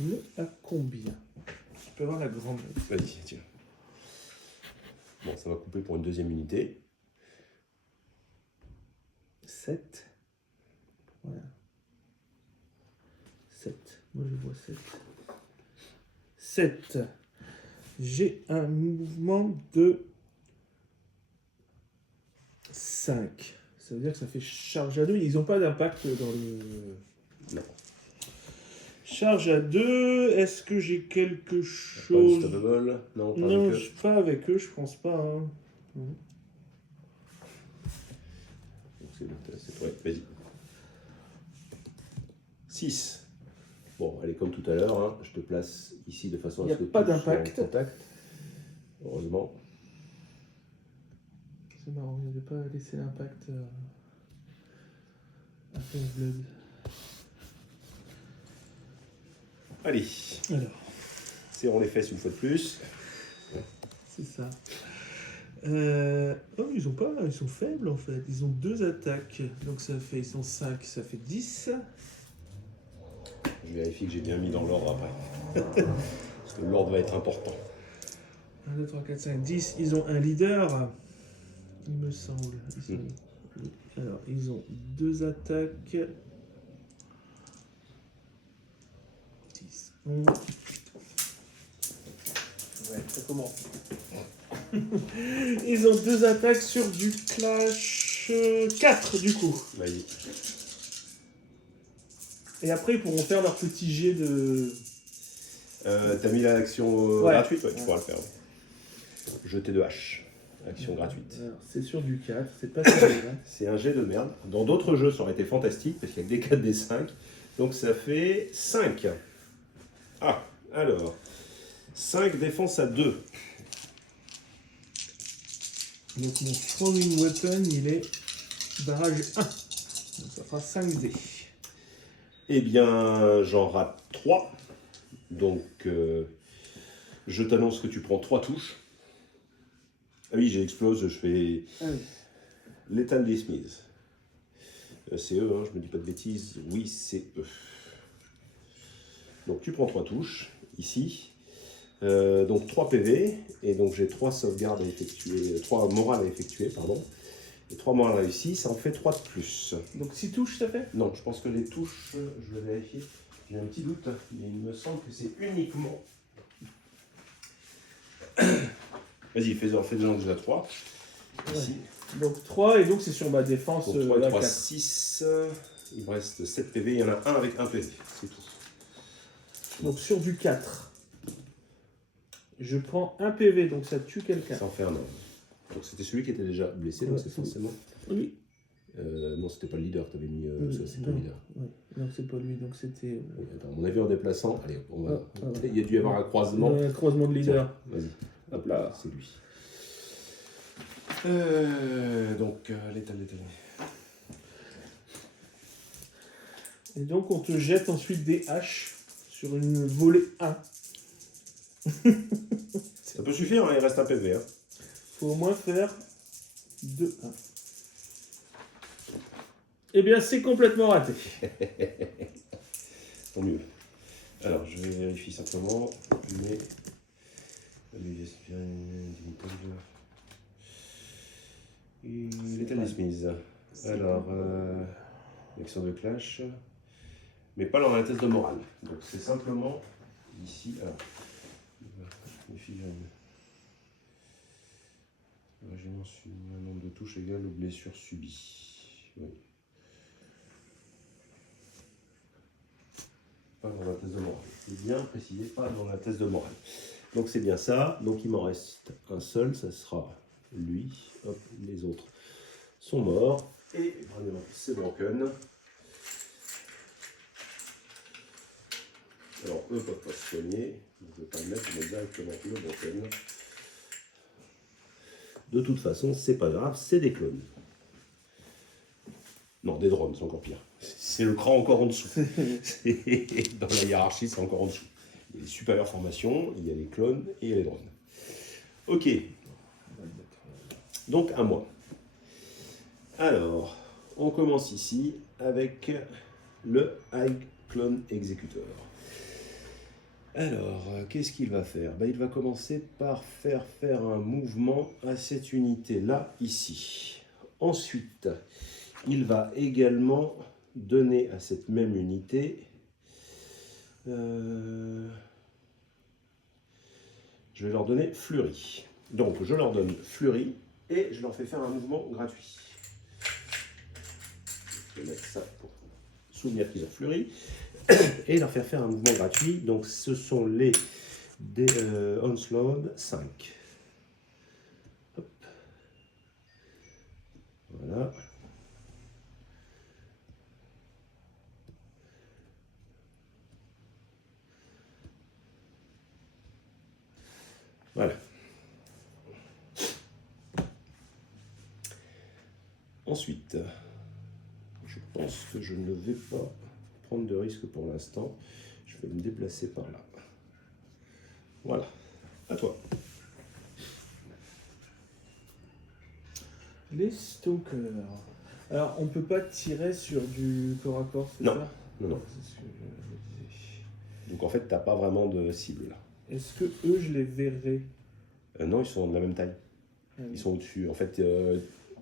On est à combien? Je peux avoir la grande. Vas-y, tiens. Bon, ça va couper pour une deuxième unité. 7. Voilà. 7. Moi je vois 7. 7. J'ai un mouvement de 5. Ça veut dire que ça fait charge à 2. Ils n'ont pas d'impact dans le... Non. Charge à 2. Est-ce que j'ai quelque Pas chose... unstoppable. Non, pas Non, avec eux. pas avec eux, je pense pas. Hein. Non. C'est ouais, vas-y. 6. Bon, allez, comme tout à l'heure, hein, je te place ici de façon à ce que Il n'y a pas tous soient en d'impact. contact. Heureusement. C'est marrant, il n'y avait pas laissé l'impact à Blood. Allez, Alors, serrons les fesses une fois de plus. c'est ça. Oh, ils sont faibles en fait. Ils ont 2 attaques. Donc ça fait, ils sont 5, ça fait 10. Je vérifie que j'ai bien mis dans l'ordre après. Parce que l'ordre va être important. 1, 2, 3, 4, 5, 10. Ils ont un leader, il me semble. Alors, ils ont 2 attaques. 10, 11. Ouais, ça commence. Ils ont 2 attaques sur du clash 4 du coup. Vas-y. Et après, ils pourront faire leur petit jet de... T'as mis l'action Ouais. gratuite? Ouais, tu pourras le faire. Ouais. Jeter de hache. Action gratuite. Alors, c'est sur du 4, c'est pas terrible. Hein. C'est un jet de merde. Dans d'autres jeux, ça aurait été fantastique, parce qu'il y a que des 4, des 5. Donc ça fait 5. Ah, alors. 5 défense à 2. Donc mon throwing weapon, il est barrage 1. Donc ça fera 5 dés. Eh bien, j'en rate 3. Donc, je t'annonce que tu prends 3 touches. Ah oui, j'explose, je fais Ah oui. Lethal Dismiss. C'est eux, hein, je me dis pas de bêtises. Oui, c'est eux. Donc tu prends 3 touches, ici. Donc 3 PV, et donc j'ai 3 sauvegardes à effectuer, 3 morales à effectuer, pardon. Et 3 morales réussies, ça en fait 3 de plus. Donc 6 touches, ça fait? Non, je pense que les touches, je vais vérifier. J'ai un petit doute, mais il me semble que c'est uniquement... Vas-y, fais-en déjà 3. Ici. Ouais. Donc 3, et donc c'est sur ma défense. Donc 3 et 3, 4. 6. Il me reste 7 PV, il y en a un avec 1 PV, c'est tout. Donc sur du 4, je prends 1 PV, donc ça tue quelqu'un. Ça en fait un homme. Donc c'était celui qui était déjà blessé, donc c'est forcément... Oui. Non, c'était pas le leader, tu avais mis... ça, c'est pas non. le leader. Oui. Non, c'est pas lui, donc c'était... Oui, attends, à mon avis, en déplaçant... Allez, on va... ouais. Il y a dû y avoir un croisement. Un croisement de leader. Vas-y. Hop là. C'est lui. Donc, l'étal. Et donc on te jette ensuite des haches sur une volée 1. Ça peut suffire, hein, il reste un PV. Hein. Faut au moins faire 2, 1. Eh bien, c'est complètement raté. Tant mieux. Alors, je vais vérifier simplement, mais... L'étal dismiss. Alors, action de clash, mais pas dans la test de morale. Donc c'est simplement ici. Alors, les figurines. Régiment un nombre de touches égal aux blessures subies. Oui. Pas dans la test de morale. C'est bien précisé, pas dans la test de morale. Donc c'est bien ça. Donc il m'en reste un seul, ça sera lui. Hop, les autres sont morts. Et vraiment, c'est broken. Alors eux ne peuvent pas se soigner. Je ne vais pas le mettre, je mets directement le broken. De toute façon, c'est pas grave, c'est des clones. Non, des drones, c'est encore pire. C'est le cran encore en dessous. Dans la hiérarchie, c'est encore en dessous. Il y a les supérieures formations, il y a les clones et il y a les drones. Ok. Donc, à moi. Alors, on commence ici avec le High Clone Executor. Alors, qu'est-ce qu'il va faire? Il va commencer par faire un mouvement à cette unité-là, ici. Ensuite, il va également donner à cette même unité... je vais leur donner Fleurie. Donc, je leur donne Fleurie et je leur fais faire un mouvement gratuit. Je vais mettre ça pour souvenir qu'ils ont Fleurie. Et leur faire un mouvement gratuit. Donc, ce sont les Onslaught 5. Hop. Voilà. Voilà. Ensuite, je pense que je ne vais pas prendre de risque pour l'instant. Je vais me déplacer par là. Voilà. À toi. Les stalkers. Alors, on peut pas tirer sur du corps à corps, c'est Non. ça? Non. C'est ce que je me disais. Donc en fait, tu n'as pas vraiment de cible là. Est-ce que eux, je les verrai? Non, ils sont de la même taille. Ah oui. Ils sont au-dessus. En fait,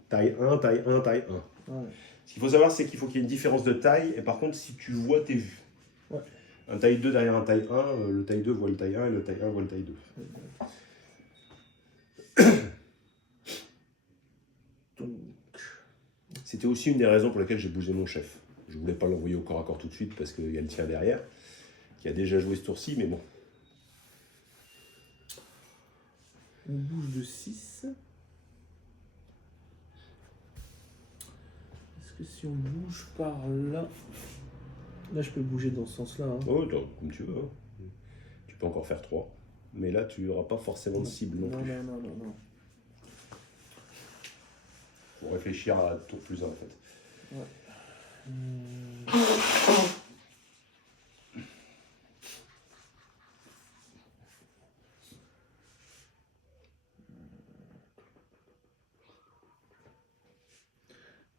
taille 1, taille 1, taille 1. Ouais. Ce qu'il faut savoir, c'est qu'il faut qu'il y ait une différence de taille. Et par contre, si tu vois, t'es vu. Ouais. Un taille 2 derrière un taille 1, le taille 2 voit le taille 1 et le taille 1 voit le taille 2. Donc, C'était aussi une des raisons pour lesquelles j'ai bougé mon chef. Je voulais pas l'envoyer au corps à corps tout de suite parce qu'il y a le tien derrière, qui a déjà joué ce tour-ci, mais bon. on bouge de 6. Est-ce que si on bouge par là... Là, je peux bouger dans ce sens-là. Hein. Oh, comme tu veux. Hein. Tu peux encore faire 3. Mais là, tu n'auras pas forcément de cible non plus. Non. Faut réfléchir à tour plus 1 en fait. Ouais.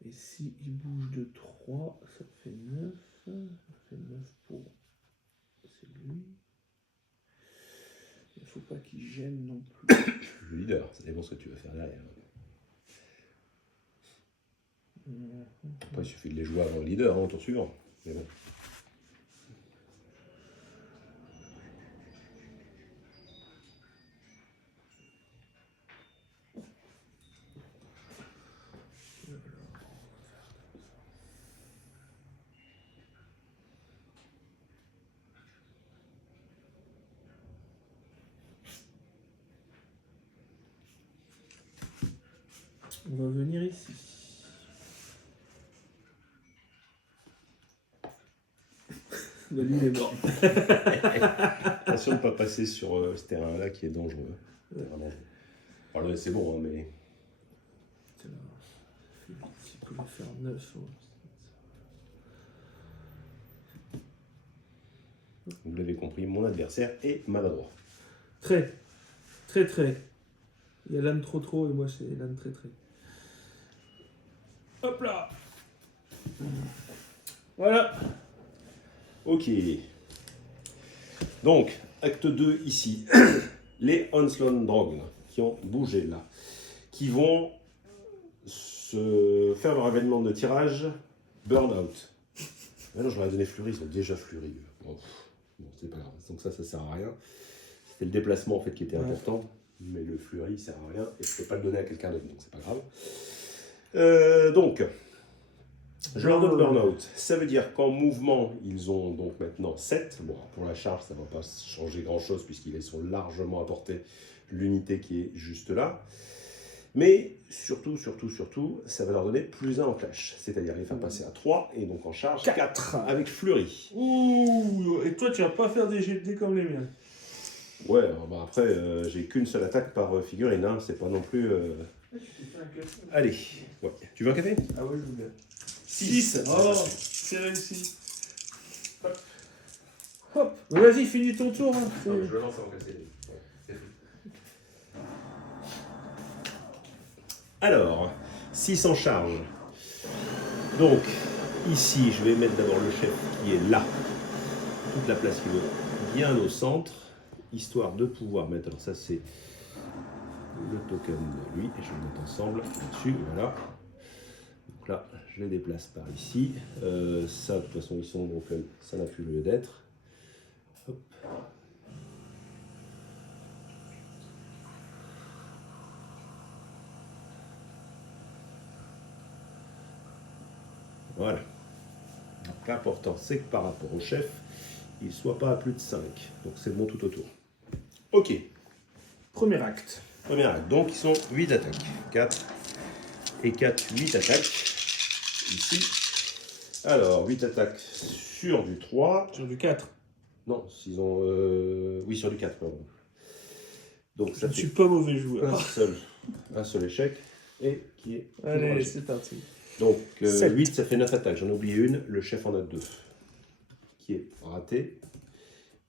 Et si il bouge de 3, ça fait 9. Ça fait 9 pour... C'est lui. Il ne faut pas qu'il gêne non plus. Le leader, ça dépend ce que tu veux faire derrière. Après, il suffit de les jouer avant le leader, au tour suivant. Mais bon. On va venir ici. Le lit est mort. Attention de ne pas passer sur ce terrain-là qui est dangereux. Ouais. Alors, c'est bon, hein, mais... Il peut faire 9. Vous l'avez compris, mon adversaire est maladroit. Très. Très très. Il y a l'âme trop et moi c'est l'âme très. Hop là. Voilà. Ok. Donc, acte 2 ici. Les Onslaught Drones qui ont bougé là, qui vont se faire leur événement de tirage Burnout. Maintenant, je leur ai donné Fleury, ils ont déjà Fleury. Bon, c'est pas grave. Donc ça sert à rien. C'était le déplacement en fait qui était important, mais le Fleury il sert à rien et je peux pas le donner à quelqu'un d'autre, donc c'est pas grave. Donc, je leur donne Burnout. Ça veut dire qu'en mouvement, ils ont donc maintenant 7. Bon, pour la charge, ça ne va pas changer grand-chose puisqu'ils sont largement à portée l'unité qui est juste là. Mais surtout, ça va leur donner plus 1 en clash. C'est-à-dire les faire passer à 3 et donc en charge 4 avec Fleury. Ouh, et toi tu vas pas faire des jets de dés comme les miens. Ouais, bah après, j'ai qu'une seule attaque par figurine, hein, c'est pas non plus... Tu t'es fait un café. Allez, ouais. Tu veux un café? Ah ouais, je veux bien. 6. Oh, c'est réussi. Hop. Hop. Vas-y, finis ton tour. Hein. Je le lance avant casser. Alors, 6 en charge. Donc, ici, je vais mettre d'abord le chef qui est là. Toute la place qui est bien au centre, histoire de pouvoir mettre... Alors ça, c'est le token de lui, et je vais le mettre ensemble là-dessus, voilà. Donc là, je les déplace par ici. Ça, de toute façon, ils sont, donc ça n'a plus lieu d'être. Hop. Voilà. Donc l'important, c'est que par rapport au chef, il ne soit pas à plus de 5. Donc c'est bon tout autour. Ok. Premier acte. Premier acte. Donc ils sont 8 attaques. 4 et 4, 8 attaques. Ici. Alors, 8 attaques sur du 3. Sur du 4. Non, s'ils ont... Oui, sur du 4, pardon. Donc Je ça ne fait suis pas mauvais joueur. un seul échec. Et qui est... Allez, c'est parti. Donc, 7. 8, ça fait 9 attaques. J'en ai oublié une. Le chef en a 2. Qui est raté.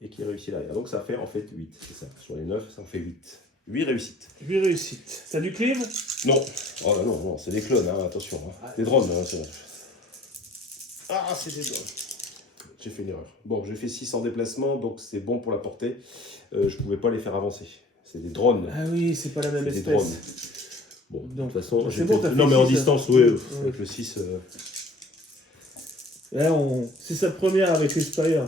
Et qui est réussi derrière. Donc, ça fait en fait 8. C'est ça. Sur les 9, ça en fait 8. 8 réussites. 8 réussites. T'as du cleave? Non. Oh là non, c'est des clones, hein, attention. Hein. Des drones. Hein, c'est des drones. J'ai fait une erreur. Bon, j'ai fait 6 en déplacement, donc c'est bon pour la portée. Je pouvais pas les faire avancer. C'est des drones. Ah oui, c'est pas la même Des espèce. drones. Bon, Donc, de toute façon, c'est bon, t'as fait non mais en 6, distance, hein. oui, Ouais. avec le 6, Là, c'est sa première avec Espire.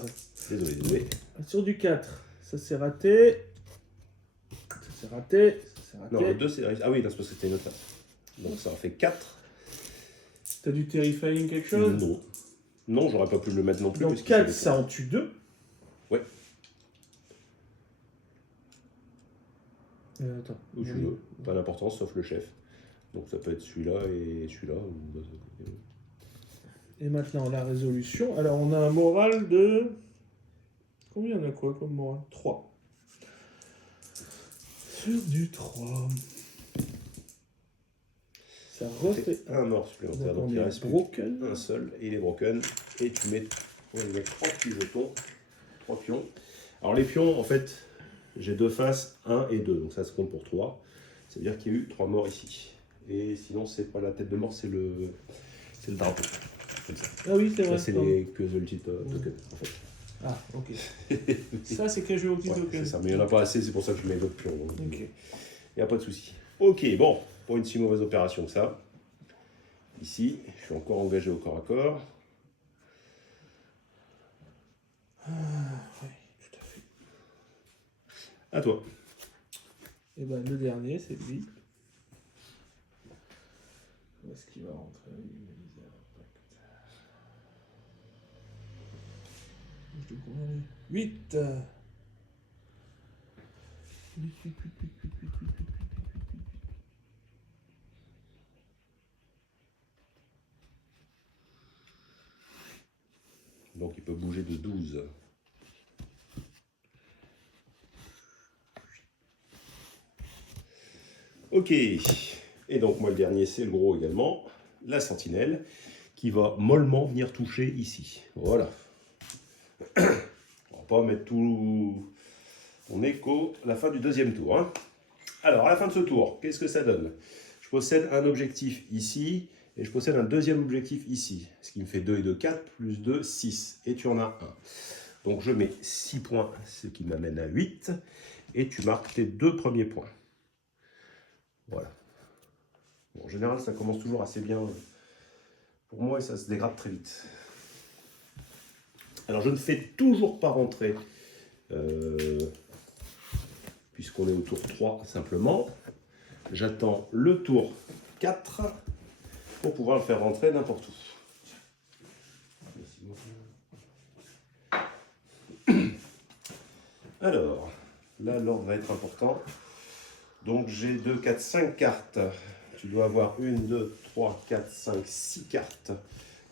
désolé. Sur du 4, ça c'est raté. Ça c'est raté. Ça c'est raté. Non, le 2, c'est... Ah oui, non, c'est parce que c'était une autre. Donc ça en fait 4. T'as du Terrifying quelque chose? Non. Non, j'aurais pas pu le mettre non plus. Donc 4, ça en tue 2. Ouais. Attends. Ou tu veux. Pas d'importance, sauf le chef. Donc ça peut être celui-là et celui-là. Et maintenant la résolution. Alors on a un moral de... Combien on a quoi comme moral? 3. Sur du 3. Ça refait un mort supplémentaire. Donc il reste plus broken. un seul. Et il est broken. Et tu mets... On va mettre 3 petits jetons. 3 pions. Alors les pions, en fait, j'ai 2 faces, 1 et 2. Donc ça se compte pour 3. C'est-à-dire qu'il y a eu 3 morts ici. Et sinon, c'est pas la tête de mort, c'est le C'est le drapeau. Comme ça. Ah oui, c'est Ça, vrai. c'est les casualty tokens, en fait. Ah, ok. Ça, c'est casualty Ouais, token. c'est ça, mais il n'y en a pas assez, c'est pour ça que je mets l'autre pion. Donc, Ok. il n'y a pas de souci. Ok, bon, pour une si mauvaise opération que ça. Ici, je suis encore engagé au corps à corps. Oui, tout à fait. À toi. Et ben le dernier, c'est lui. Où est-ce qu'il va rentrer? Je te combien lui 8. 8. Donc il peut bouger de 12. Ok. Et donc moi le dernier c'est le gros également. La sentinelle qui va mollement venir toucher ici. Voilà. On va pas mettre tout... On est qu'à la fin du deuxième tour. Hein. Alors à la fin de ce tour, qu'est-ce que ça donne? Je possède un objectif ici. Et je possède un deuxième objectif ici. Ce qui me fait 2 et 2, 4, plus 2, 6. Et tu en as un. Donc je mets 6 points, ce qui m'amène à 8. Et tu marques tes 2 premiers points. Voilà. Bon, en général, ça commence toujours assez bien pour moi et ça se dégrade très vite. Alors je ne fais toujours pas rentrer, puisqu'on est au tour 3 simplement. J'attends le tour 4 pour pouvoir le faire rentrer n'importe où. Alors, là l'ordre va être important. Donc j'ai 2, 4, 5 cartes. Tu dois avoir 1, 2, 3, 4, 5, 6 cartes.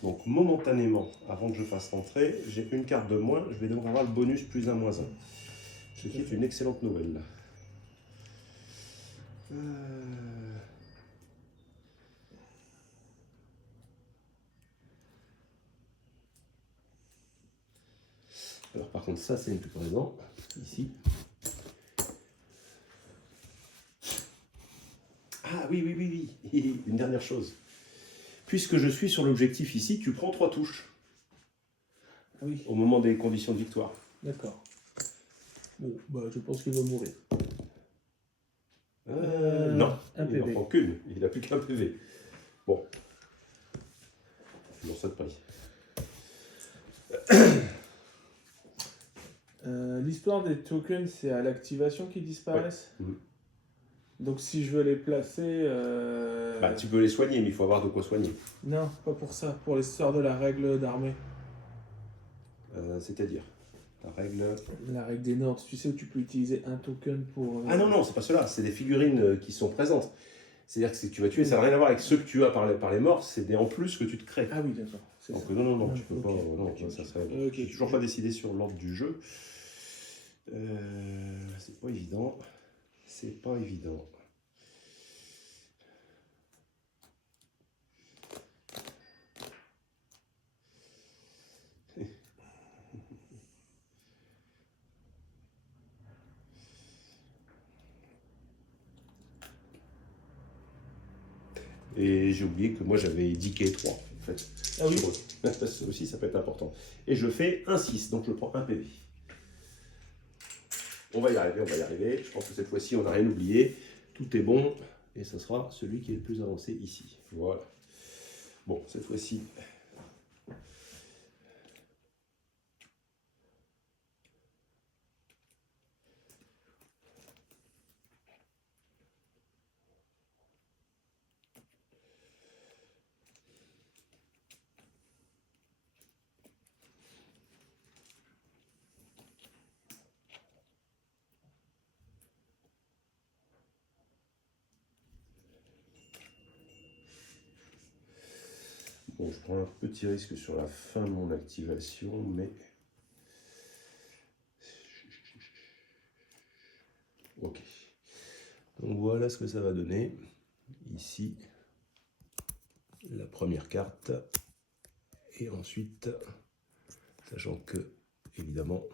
Donc momentanément, avant que je fasse rentrer, j'ai une carte de moins. Je vais donc avoir le bonus plus 1, moins 1. Ce qui est une excellente nouvelle. Alors par contre, ça c'est une plus présent. Ici. Ah oui, oui, oui, oui. Une dernière chose. Puisque je suis sur l'objectif ici, tu prends 3 touches. Oui. Au moment des conditions de victoire. D'accord. Bon, bah je pense qu'il va mourir. Non, un il PV. n'en prend qu'une. Il n'a plus qu'un PV. Bon. Toujours ça de prix. L'histoire des tokens, c'est à l'activation qu'ils disparaissent. Ouais. Donc si je veux les placer... Bah, tu peux les soigner, mais il faut avoir de quoi soigner. Non, pas pour ça. Pour l'histoire de la règle d'armée. C'est-à-dire la règle... La règle des Nords, tu sais où tu peux utiliser un token pour... Ah non, non, c'est pas cela. C'est des figurines qui sont présentes. C'est-à-dire que si tu vas tuer, ça n'a rien à voir avec ceux que tu as par les morts, c'est des en plus que tu te crées. Ah oui, d'accord. Donc non, non, non, tu peux ok, pas... Non, ok, ça ok. serait... Ok, J'ai toujours pas décidé sur l'ordre du jeu. C'est pas évident. C'est pas évident. Et j'ai oublié que moi j'avais 10 quai 3 en fait. Ah oui. Ça aussi ça peut être important. Et je fais un 6, donc je prends un PV. On va y arriver, on va y arriver. Je pense que cette fois-ci on n'a rien oublié. Tout est bon. Et ce sera celui qui est le plus avancé ici. Voilà. Bon, cette fois-ci. Bon, je prends un petit risque sur la fin de mon activation, mais... Ok. Donc voilà ce que ça va donner. Ici, la première carte. Et ensuite, sachant que, évidemment,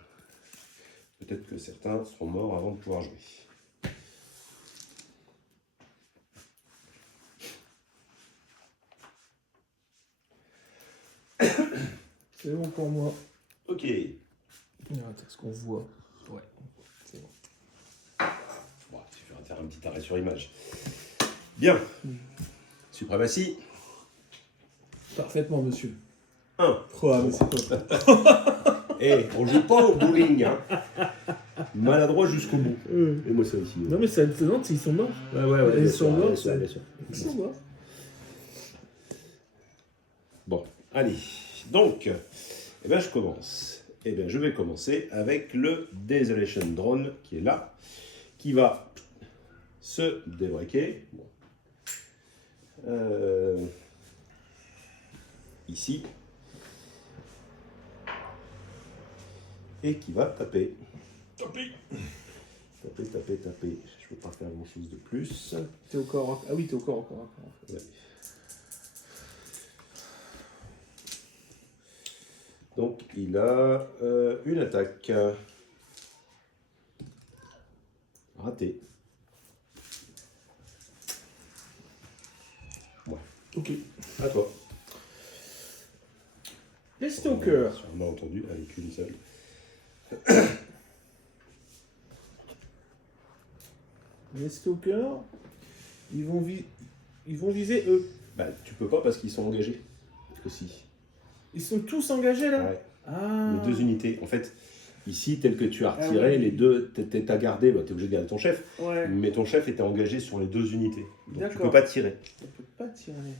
peut-être que certains seront morts avant de pouvoir jouer. C'est bon pour moi. Ok. Attends, ce qu'on voit. Ouais, c'est bon. Bon, tu vas faire un petit arrêt sur image. Bien. Suprématie. Parfaitement, monsieur. 1. Oh, mais c'est pas. Eh, on joue pas au bowling, hein. Maladroit jusqu'au bout. Et moi ça ici. Non, mais c'est étonnant, ils sont morts. Ouais, Ils sont morts, bien sûr. Ils sont morts. Bon, allez. Donc, eh ben, je commence. Eh bien, je vais commencer avec le Desolation Drone qui est là, qui va se débraquer. Bon. Ici. Et qui va taper. Taper. Je peux pas faire grand chose de plus. T'es au corps. Ah oui, t'es au corps encore. Ouais. Donc il a une attaque. Raté. Ouais. Ok. À toi. Les stalkers. Sûrement entendu avec une seule. Les stalkers, ils vont viser eux. Bah tu peux pas parce qu'ils sont engagés aussi. Ils sont tous engagés là. Ouais. Ah. Les deux unités. En fait, ici, tel que tu as retiré, Ah ouais. les deux, t'as gardé, bah, t'es obligé de garder ton chef. Ouais. Mais ton chef était engagé sur les deux unités. Donc tu D'accord. peux pas tirer. On peut pas tirer.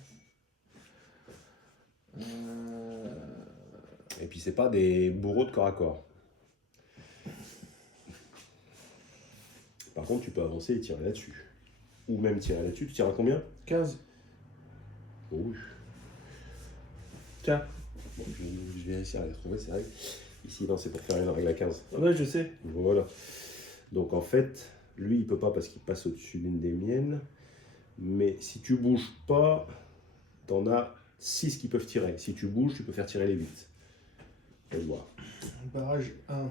Et puis c'est pas des bourreaux de corps à corps. Par contre, tu peux avancer et tirer là-dessus. Ou même tirer là-dessus. Tu tires à combien? 15. Oh oui. Tiens. Bon, je vais essayer à les retrouver, c'est vrai. Ici, non, c'est pour faire une règle à 15. Ouais, je sais. Voilà. Donc en fait, lui, il peut pas parce qu'il passe au-dessus d'une des miennes. Mais si tu bouges pas, t'en as 6 qui peuvent tirer. Si tu bouges, tu peux faire tirer les 8. On va voir. Barrage 1.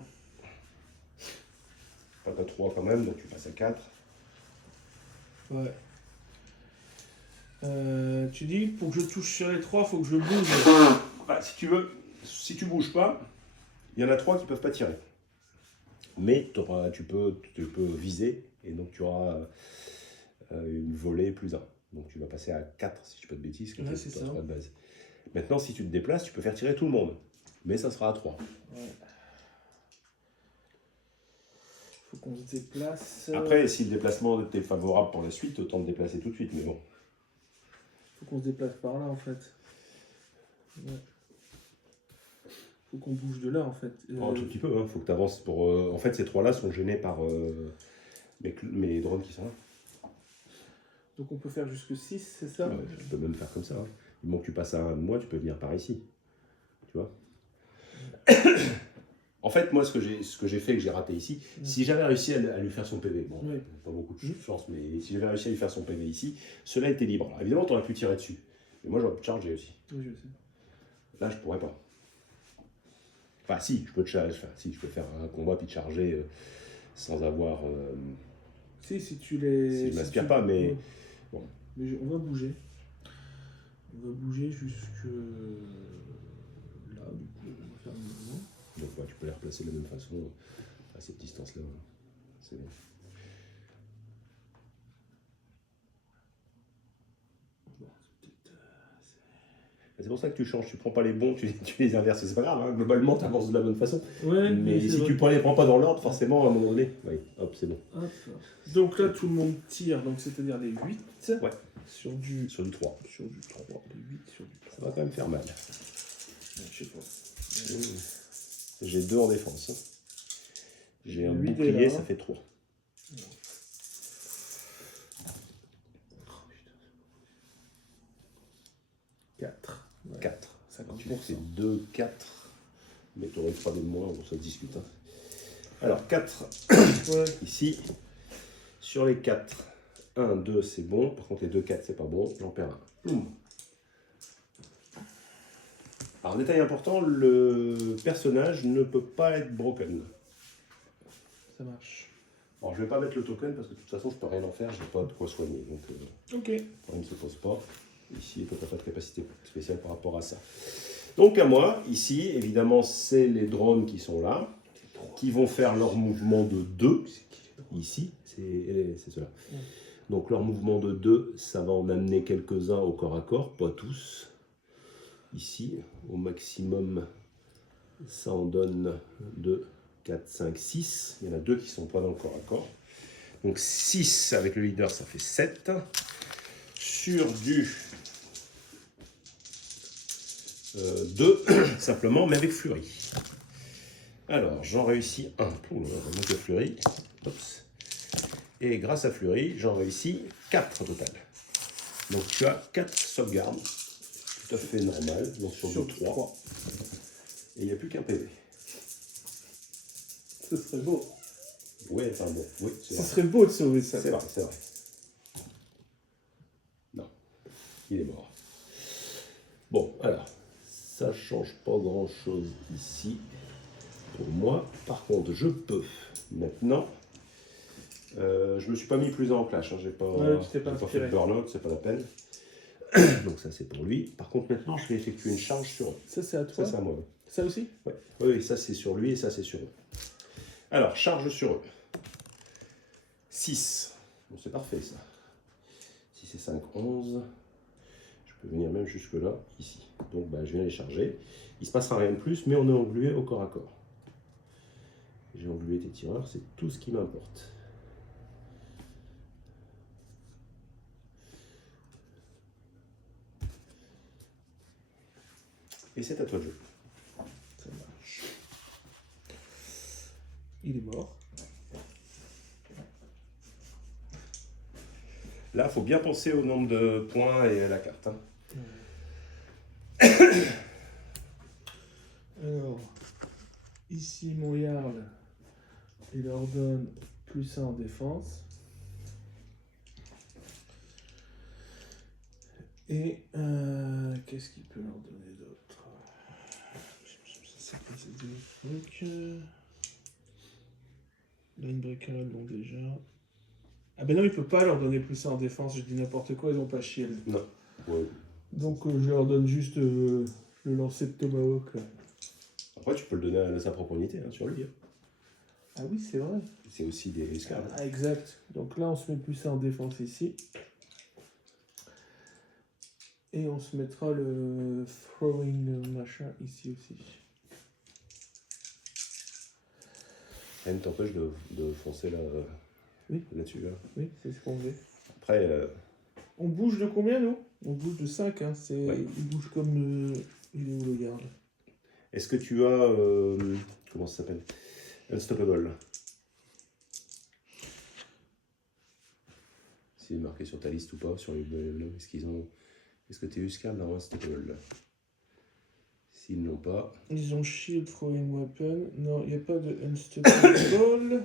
Pas 3 quand même, donc tu passes à 4. Ouais. Tu dis, pour que je touche sur les 3, faut que je bouge. Bah, si tu veux, si tu bouges pas, il y en a 3 qui peuvent pas tirer. Mais tu peux viser, et donc tu auras une volée plus 1. Donc tu vas passer à 4, si je ne dis pas de bêtises, que Ouais, tu c'est ça. de base. Maintenant, si tu te déplaces, tu peux faire tirer tout le monde. Mais ça sera à 3. Ouais. Faut qu'on se déplace. Après, si le déplacement était favorable pour la suite, autant te déplacer tout de suite, mais bon. Faut qu'on se déplace par là en fait. Ouais. Faut qu'on bouge de là en fait. Un tout petit peu, hein. Faut que tu avances pour... En fait, ces 3-là sont gênés par mes drones qui sont là. Donc on peut faire jusque 6, c'est ça? Ouais, tu peux même faire comme ça. Hein. Du moment que tu passes à 1 de moi, tu peux venir par ici. Tu vois. En fait, moi, ce que j'ai fait, que j'ai raté ici, si j'avais réussi à lui faire son PV, bon, Oui. pas beaucoup de chance, mais si j'avais réussi à lui faire son PV ici, cela était libre. Alors, évidemment, tu aurais pu tirer dessus. Mais moi, j'aurais pu charger aussi. Oui, je sais. Là, je pourrais pas. Enfin, si, je peux te charger. Enfin, si, je peux faire un combat puis te charger sans avoir... Si tu les... Si je m'aspire pas, mais... Ouais. Bon. Mais on va bouger. On va bouger jusque... là, du coup, on va faire un mouvement. Donc, bah, tu peux les replacer de la même façon à cette distance-là. C'est bon. Bon, c'est peut-être... C'est pour ça que tu changes, tu prends pas les bons, tu les inverses, c'est pas grave, hein. Globalement tu avances de la bonne façon. Ouais, mais si vrai. tu les prends pas dans l'ordre, forcément à un moment donné, oui, hop, c'est bon. Hop. Donc là, tout le monde tire, donc c'est-à-dire les 8. Ouais. Sur du 3. Sur du 3. Les 8 sur du 3. Ça va quand même faire mal. Je sais pas. J'ai 2 en défense. Hein. J'ai un 8 bouclier, là. ça fait 3. Ouais. 4. 50%. Tu fais 2, 4. Mais tu aurais 3 de moins, on se discute. Hein. Alors 4 Ouais. ici. Sur les 4, 1, 2 c'est bon. Par contre les 2, 4 c'est pas bon. J'en perds un. Alors détail important, le personnage ne peut pas être broken. Ça marche. Alors je vais pas mettre le token parce que de toute façon je peux rien en faire, j'ai pas de quoi soigner. Donc Ok. le problème ne se pose pas. Ici, tu n'as pas de capacité spéciale par rapport à ça. Donc à moi, ici, évidemment, c'est les drones qui sont là, qui vont faire leur mouvement de 2. Ici, c'est cela. Donc leur mouvement de 2, ça va en amener quelques-uns au corps à corps, pas tous. Ici, au maximum, ça en donne 2, 4, 5, 6. Il y en a 2 qui ne sont pas dans le corps à corps. Donc 6 avec le leader, ça fait 7. Sur du 2, simplement, mais avec Fleury. Alors, j'en réussis un. On va mettre Fleury. Oups. Et grâce à Fleury, j'en réussis 4 au total. Donc tu as 4 sauvegardes. Tout à fait normal. Donc sur 3. Et il n'y a plus qu'un PV. Ce serait beau. Ouais, enfin bon, oui, c'est Ce vrai. serait beau de sauver ça. C'est vrai, c'est vrai. Non, il est mort. Bon, alors, ça change pas grand-chose ici pour moi. Par contre, je peux maintenant. Je me suis pas mis plus en clash. Hein. J'ai pas, tu t'es pas fait de inspiré. burn-out, c'est pas la peine. Donc ça c'est pour lui. Par contre maintenant je vais effectuer une charge sur eux. Ça, c'est à toi. Ça c'est à moi. Ça aussi? Ouais. Oui, ça c'est sur lui et ça c'est sur eux. Alors charge sur eux. 6. Bon, c'est parfait ça. 6 et 5, 11. Je peux venir même jusque là, ici. Donc bah, je viens les charger. Il se passera rien de plus, mais on est englué au corps à corps. J'ai englué tes tireurs, c'est tout ce qui m'importe. Et c'est à toi de jouer. Ça marche. Il est mort. Là, il faut bien penser au nombre de points et à la carte. Hein. Alors, ici, mon Jarl, il leur donne +1 en défense. Et qu'est-ce qu'il peut leur donner d'autre? Ça, c'est quoi ces deux trucs? Linebreaker, ils l'ont déjà. Ah ben non, il peut pas leur donner +1 en défense, je dis n'importe quoi, ils n'ont pas shield. Non. Ouais. Donc je leur donne juste le lancer de Tomahawk. Là. Après, tu peux le donner à sa propre unité hein, sur lui. Hein. Ah oui, c'est vrai. C'est aussi des esclaves. Ah, exact. Donc là, on se met +1 en défense ici. Et on se mettra le throwing machin ici aussi. Elle ne t'empêche de foncer là, Oui. là-dessus. Là. Oui, c'est ce qu'on veut. Après, On bouge de combien, nous? On bouge de 5, hein. Ouais. Il bouge comme... il est où le garde? est-ce que tu as... comment ça s'appelle? Unstoppable. C'est marqué sur ta liste ou pas, sur les est-ce qu'ils ont... Est-ce que tu es Uscard dans Unstoppable? S'ils ne l'ont pas... Ils ont shield, throwing weapon. Non, il n'y a pas de unstoppable.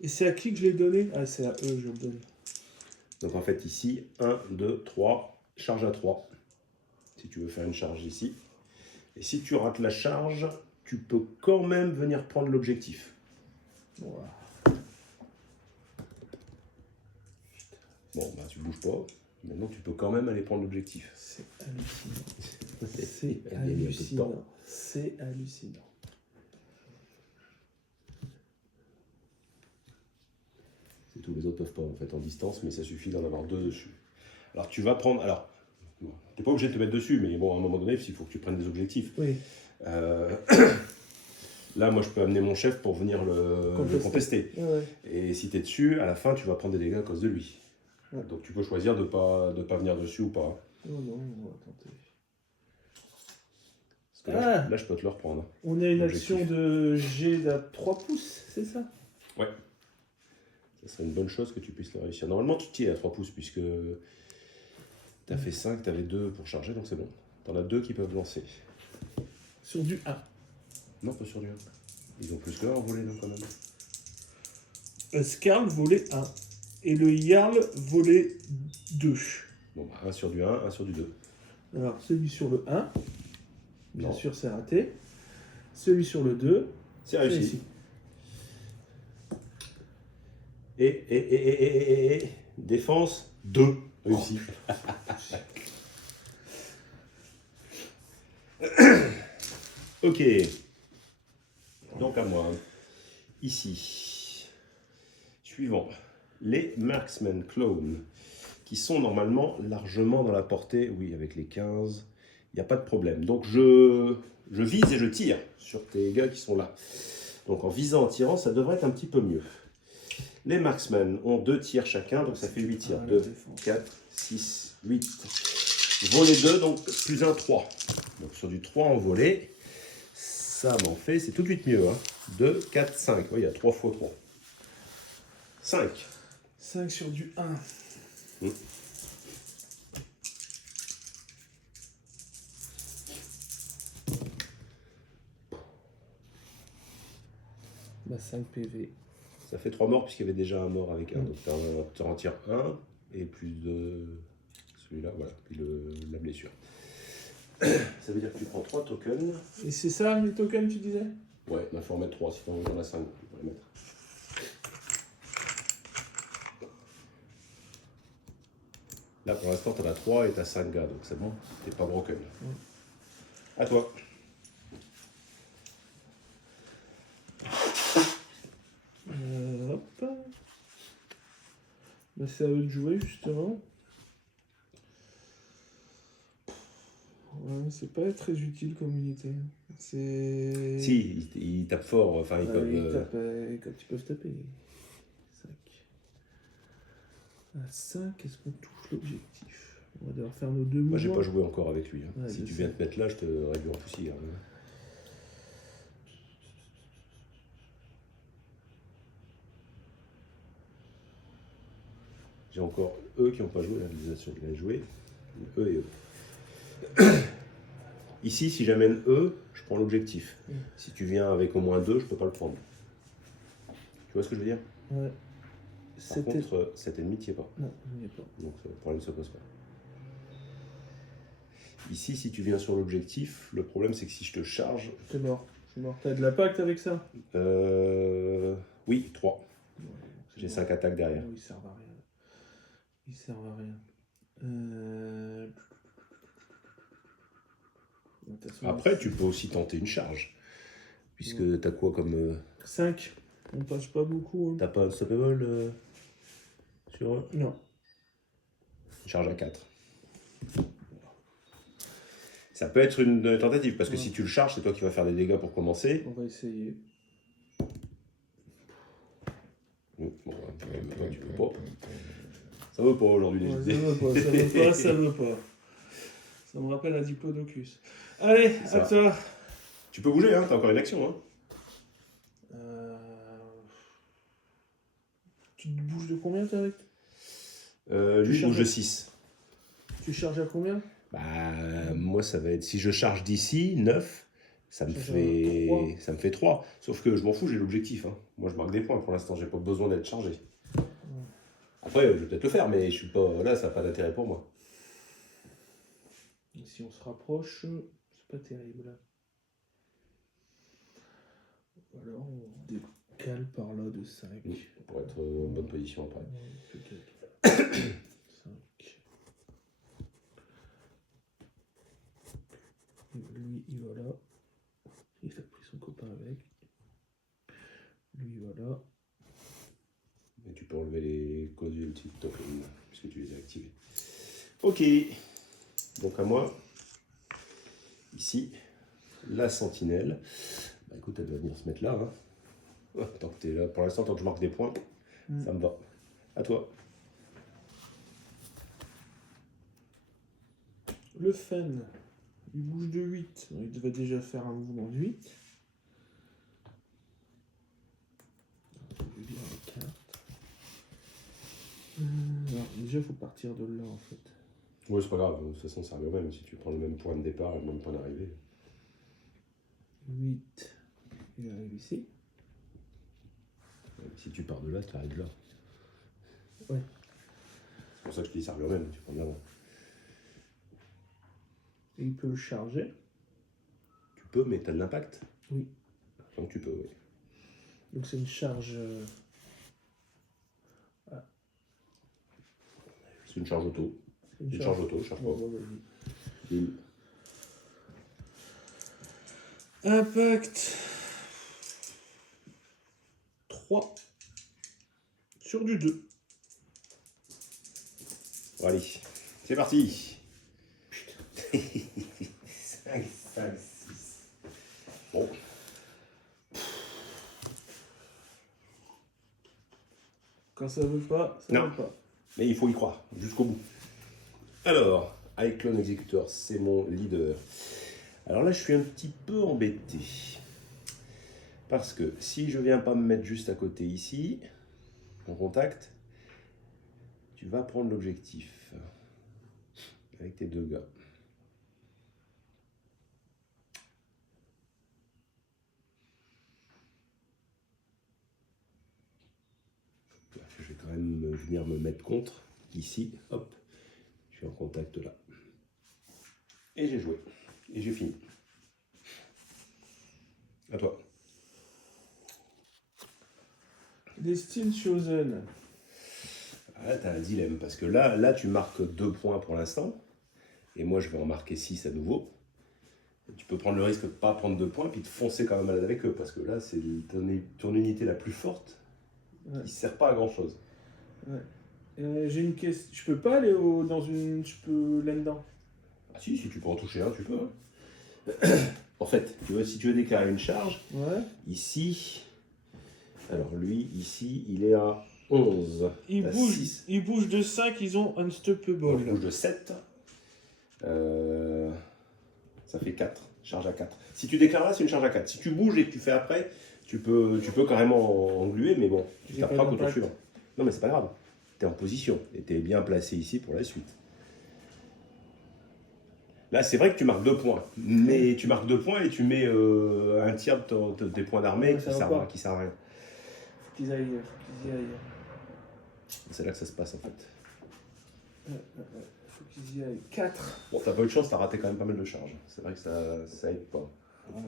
Et c'est à qui que je l'ai donné? Ah, c'est à eux, je le donne. Donc en fait ici, 1, 2, 3, charge à 3. Si tu veux faire une charge ici. Et si tu rates la charge, tu peux quand même venir prendre l'objectif. Voilà. Bon, bah tu bouges pas. Maintenant, tu peux quand même aller prendre l'objectif. C'est hallucinant. C'est Il y a un peu de hallucinant. temps. C'est hallucinant. C'est tout, les autres peuvent pas en fait en distance, mais ça suffit d'en avoir 2 dessus. Alors tu vas prendre... Alors, bon, t'es pas obligé de te mettre dessus, mais bon, à un moment donné, il faut que tu prennes des objectifs. Oui. Là, moi, je peux amener mon chef pour venir le contester. Ouais. Et si tu es dessus, à la fin, tu vas prendre des dégâts à cause de lui. Ouais. Donc tu peux choisir de pas venir dessus ou pas. Non, non, on va tenter. Parce que là, là, je peux te le reprendre. On a une L'objectif. action de G à 3 pouces, c'est ça? Ouais. Ça serait une bonne chose que tu puisses le réussir. Normalement, tu t'y es à 3 pouces puisque tu as fait 5, tu avais 2 pour charger, donc c'est bon. Tu en as 2 qui peuvent lancer. Sur du 1. Non, pas sur du 1. Ils ont plus que 1 en volée, non, quand même. Skarl volait 1. Et le Jarl volait 2. Bon, bah, 1 sur du 1, 1 sur du 2. Alors, celui sur le 1, bien Non. sûr, c'est raté. Celui sur le 2, C'est réussi. Et défense 2. Réussi. Ok. Donc à moi. Ici. Suivant. Les Marksman Clone, qui sont normalement largement dans la portée. Oui, avec les 15, il n'y a pas de problème. Donc je vise et je tire sur tes gars qui sont là. Donc en visant, en tirant, ça devrait être un petit peu mieux. Les Marksman ont 2 tirs chacun, donc ça fait 8 tirs. 2, 4, 6, 8. Volet 2, donc plus 1, 3. Donc sur du 3 en volet, ça m'en fait, c'est tout de suite mieux. Hein. 2, 4, 5. Oui, il y a 3 fois 3. 5. 5 sur du 1. Bah 5 PV. Ça fait 3 morts puisqu'il y avait déjà un mort avec un. Donc tu en tires 1 et plus de celui-là, voilà, puis la blessure. Ça veut dire que tu prends 3 tokens. Et c'est ça les tokens, tu disais? Ouais, il faut en mettre 3, sinon il y en a 5. On va les mettre. Là pour l'instant tu en as 3 et tu as 5 gars, donc c'est bon, t'es pas broken. À toi. Hop. Bah, c'est à eux de jouer justement. Ouais, c'est pas très utile comme unité. C'est. Si, ils tapent fort, enfin ils peuvent. Quand ils peuvent taper. 5. À 5, est-ce qu'on touche l'objectif? On va devoir faire nos 2 mouvements. Moi j'ai pas joué encore avec lui. Hein. Ouais, Si tu viens te mettre là, je te réduis en poussière. Hein. J'ai encore eux qui n'ont pas joué, l'organisation qui a joué. Eux et eux. Ici, si j'amène eux, je prends l'objectif. Si tu viens avec au moins 2, je peux pas le prendre. Tu vois ce que je veux dire? Ouais. Par contre, cet ennemi n'y est pas. Non, il n'y est pas. Donc le problème ne se pose pas. Ici, si tu viens sur l'objectif, le problème c'est que si je te charge... C'est mort. C'est mort. T'as de la pacte avec ça? Oui, 3. Ouais, J'ai 5 attaques derrière. Ils servent à rien. Ils servent à rien. Après, tu peux aussi tenter une charge. Puisque t'as quoi comme... 5. On passe pas beaucoup. Hein. T'as pas un stoppable sur eux? Non. Charge à 4. Ça peut être une tentative, parce que si tu le charges, c'est toi qui vas faire des dégâts pour commencer. On va essayer. Bon, toi, tu peux pas. Ça veut pas aujourd'hui. Ouais, ça veut pas. Ça me rappelle un diplodocus. Allez, à toi. Tu peux bouger, hein, t'as encore une action. Hein. Tu te bouges de combien, toi, avec? Lui, il bouge de 6. Tu charges à combien? Bah, moi, ça va être... Si je charge d'ici, 9, ça me fait 3. Sauf que je m'en fous, j'ai l'objectif. Hein. Moi, je marque des points pour l'instant, j'ai pas besoin d'être chargé. Après, je vais peut-être le faire, mais je suis pas là, ça n'a pas d'intérêt pour moi. Et si on se rapproche, c'est pas terrible. Alors, on décale par là de 5. Pour être en bonne position après. 5. Lui, il va là. Il a pris son copain avec. Lui, il va là. Et tu peux enlever les causes du token, puisque tu les as activés. Ok. Donc à moi, ici, la sentinelle. Bah écoute, elle doit venir se mettre là. Hein. Tant que tu es là, pour l'instant, tant que je marque des points, ça me va. À toi. Le Fen, il bouge de 8. Il devait déjà faire un mouvement de 8. Je vais lire les cartes. Alors, déjà, il faut partir de là, en fait. Oui, c'est pas grave. De toute façon, ça revient au même. Si tu prends le même point de départ et le même point d'arrivée. 8. Il arrive ici. Si tu pars de là, tu arrives là. Ouais. C'est pour ça que je te dis ça revient au même. Tu prends de l'avant. Et il peut le charger. Tu peux, mais tu as de l'impact. Oui. Donc tu peux, oui. Donc c'est une charge... C'est une charge auto. Une charge auto, je cherche pas. Bon, vas-y. Impact. 3. Sur du 2. Bon, allez, c'est parti. 5, 5, 6. Bon. Quand ça veut pas, ça Non. veut pas. Mais il faut y croire, jusqu'au bout. Alors, iClone Executor, c'est mon leader. Alors là, je suis un petit peu embêté. Parce que si je viens pas me mettre juste à côté ici, en contact, tu vas prendre l'objectif avec tes deux gars. Je vais quand même venir me mettre contre, ici, hop, je suis en contact là. Et j'ai joué, et j'ai fini. À toi. Destin Chosen. Là, tu as un dilemme, parce que là, tu marques 2 points pour l'instant, et moi, je vais en marquer 6 à nouveau. Et tu peux prendre le risque de ne pas prendre 2 points, puis de foncer quand même malade avec eux, parce que là, c'est ton unité la plus forte, qui ne sert pas à grand-chose. Ouais. J'ai une question. Je peux pas aller dans une. Je peux là-dedans. Ah si tu peux en toucher un, tu peux. Hein. En fait, si tu veux déclarer une charge, Ouais. ici, alors lui, ici, il est à 11. Ils bougent de 5, ils ont Unstoppable. Il bouge de 7. Ça fait 4. Charge à 4. Si tu déclares là, c'est une charge à 4. Si tu bouges et que tu fais après, tu peux carrément engluer, mais bon, tu taperas contre le suivant. Non, mais c'est pas grave. Tu es en position et tu es bien placé ici pour la suite. Là, c'est vrai que tu marques 2 points, mais tu marques 2 points et tu mets un tiers de tes points d'armée qui sert à rien. Faut qu'ils y aillent. C'est là que ça se passe en fait. Faut qu'ils y aillent. 4. Bon, t'as pas eu de chance, t'as raté quand même pas mal de charges. C'est vrai que ça aide pas. Ouais.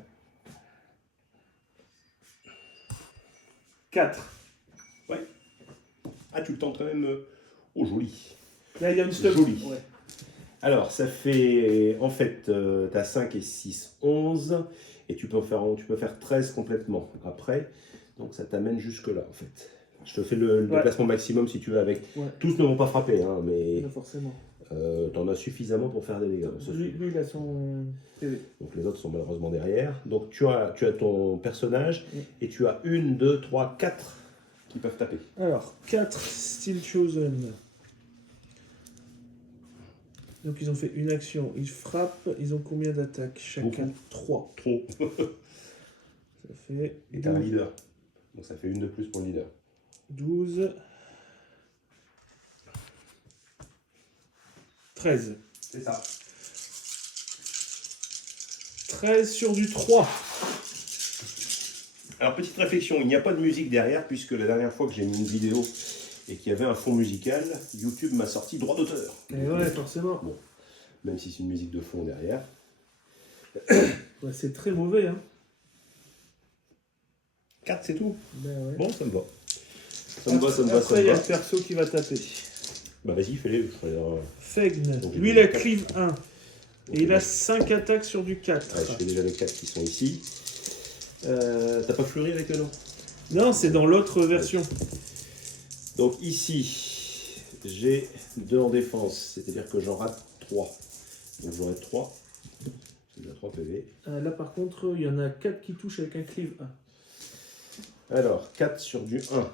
4. Ouais. Ah, tu le tentes quand même. Oh, joli. Là, il y a une stop. Joli. Ouais. Alors, ça fait. En fait, t'as 5 et 6, 11. Et tu peux faire 13 complètement après. Donc, ça t'amène jusque-là, en fait. Je te fais le déplacement maximum si tu veux avec. Ouais. Tous ne vont pas frapper, hein, mais. Non, forcément. T'en as suffisamment pour faire des dégâts. Lui, il a son PV. Donc les autres sont malheureusement derrière. Donc tu as ton personnage et tu as 1, 2, 3, 4 qui peuvent taper. Alors, 4 Still Chosen. Donc ils ont fait une action. Ils frappent. Ils ont combien d'attaques chacun? 3. Trop. Ça fait. Et t'as un leader. Donc ça fait une de plus pour le leader. 12. 13. C'est ça. 13 sur du 3. Alors, petite réflexion, il n'y a pas de musique derrière, puisque la dernière fois que j'ai mis une vidéo et qu'il y avait un fond musical, YouTube m'a sorti droit d'auteur. Et ouais, forcément. Bon, même si c'est une musique de fond derrière. Ouais, c'est très mauvais, hein. 4, c'est tout. Ben ouais. Bon, ça me va. Après, il y a le perso qui va taper. Bah vas-y, fais-les. Fegn. Lui, il a cleave 1. Et il a 5 attaques sur du 4. Ouais, je fais déjà les 4 qui sont ici. T'as pas fleuri avec le nom? Non, c'est dans l'autre version. Donc ici, j'ai 2 en défense, c'est-à-dire que j'en rate 3. Donc j'aurai 3. J'ai déjà 3 PV. Là, par contre, il y en a 4 qui touchent avec un cleave 1. Alors, 4 sur du 1.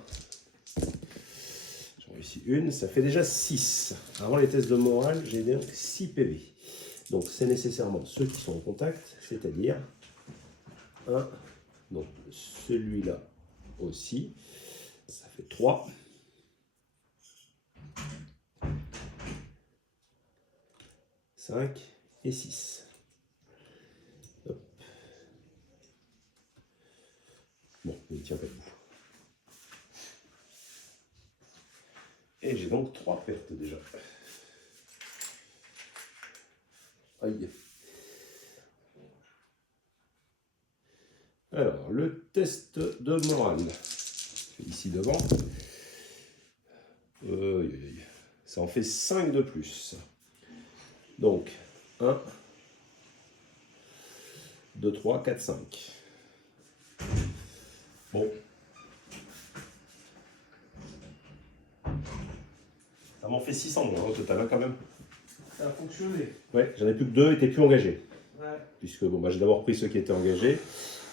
J'en réussis une, ça fait déjà 6. Avant les tests de morale, j'ai donc 6 PV. Donc c'est nécessairement ceux qui sont en contact, c'est-à-dire 1, donc celui-là aussi, ça fait 3. « 5 et 6. Hop. Bon, il ne tient pas debout. Et j'ai donc 3 pertes déjà. Aïe. Alors, le test de morale. Ici devant. Ça en fait 5 de plus. Donc, 1, 2, 3, 4, 5. Bon. Ça m'en fait 600 moins au total, hein, quand même. Ça a fonctionné. Ouais, j'en ai plus que 2 étaient plus engagés. Ouais. Puisque bon, bah, j'ai d'abord pris ceux qui étaient engagés.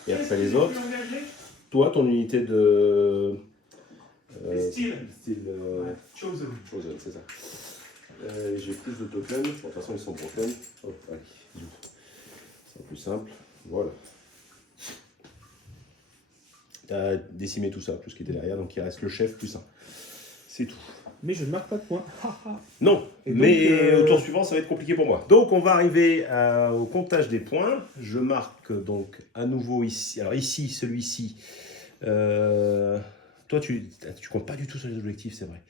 Et après les autres. Engagé Toi, ton unité de. Style. Ouais. Chosen. Chosen, c'est ça. J'ai plus de tokens. Bon, de toute façon, ils sont broken. Oh, allez, c'est plus simple. Voilà. Tu as décimé tout ça, plus ce qui était derrière. Donc il reste le chef plus 1. C'est tout. Mais je ne marque pas de points. Non, Et donc, mais au tour suivant, ça va être compliqué pour moi. Donc, on va arriver au comptage des points. Je marque donc à nouveau ici. Alors ici, celui-ci. Toi, tu comptes pas du tout sur les objectifs, c'est vrai.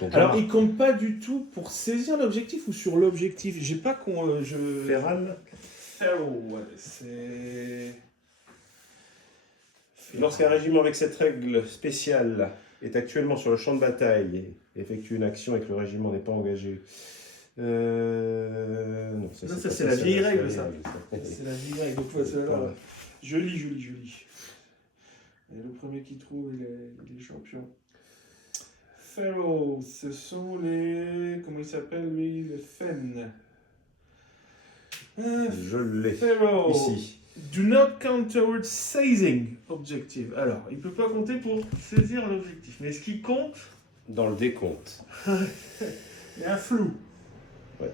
Donc, Alors, il compte pas du tout pour saisir l'objectif ou sur l'objectif. J'ai pas qu'on. Feral. Feral, ouais, c'est. Lorsqu'un régiment avec cette règle spéciale est actuellement sur le champ de bataille et effectue une action et que le régiment n'est pas engagé. Non, ça c'est la vieille règle, ça. C'est C'est la vieille règle. Donc, ouais, c'est là. Je lis. Et le premier qui trouve, il est champion. Pharaoh, ce sont les. Comment il s'appelle lui? Les Fen. Je l'ai. Pharaoh. Ici. Do not count towards seizing objective. Alors, il ne peut pas compter pour saisir l'objectif. Mais ce qui compte. Dans le décompte. Il y a un flou. Ouais.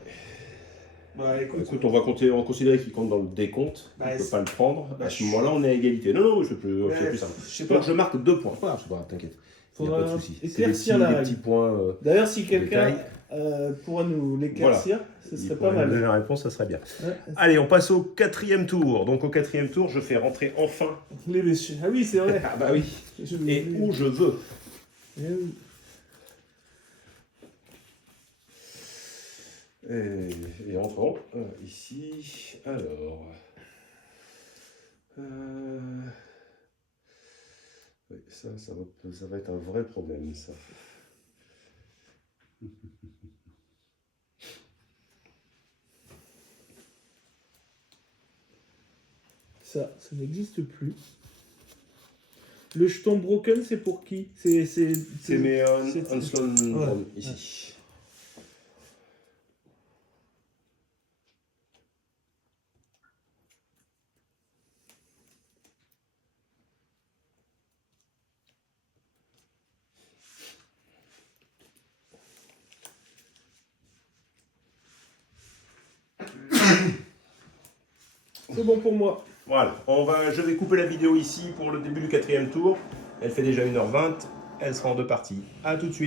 Bah, Écoute, on va considérer qu'il compte dans le décompte. Bah, on ne peut c'est- pas le prendre. bah, À ce moment-là, on est à égalité. Non, c'est plus simple. Je sais Donc pas. je marque 2 points. Voilà, c'est pas grave, t'inquiète. Il n'y a Faudra pas de souci. C'est des éclaircir la petits règle. points. D'ailleurs, si quelqu'un détail. pourra nous l'éclaircir, ce Il serait pourrait pas nous mal. donner la réponse, ça serait bien. Ouais. Allez, on passe au 4e tour. Donc au 4e tour, je fais rentrer enfin. Les messieurs. Ah oui, c'est vrai. Ah bah oui. Je Et l'ai où oublié. je veux. Eh oui. Et entrons ici. Alors. Oui, ça va être un vrai problème, ça. Ça n'existe plus. Le jeton broken, c'est pour qui? C'est mes c'est- Onslaught Ouais. Drone, ici. C'est bon pour moi. Voilà, je vais couper la vidéo ici pour le début du 4e tour. Elle fait déjà 1h20. Elle sera en 2 parties. A tout de suite.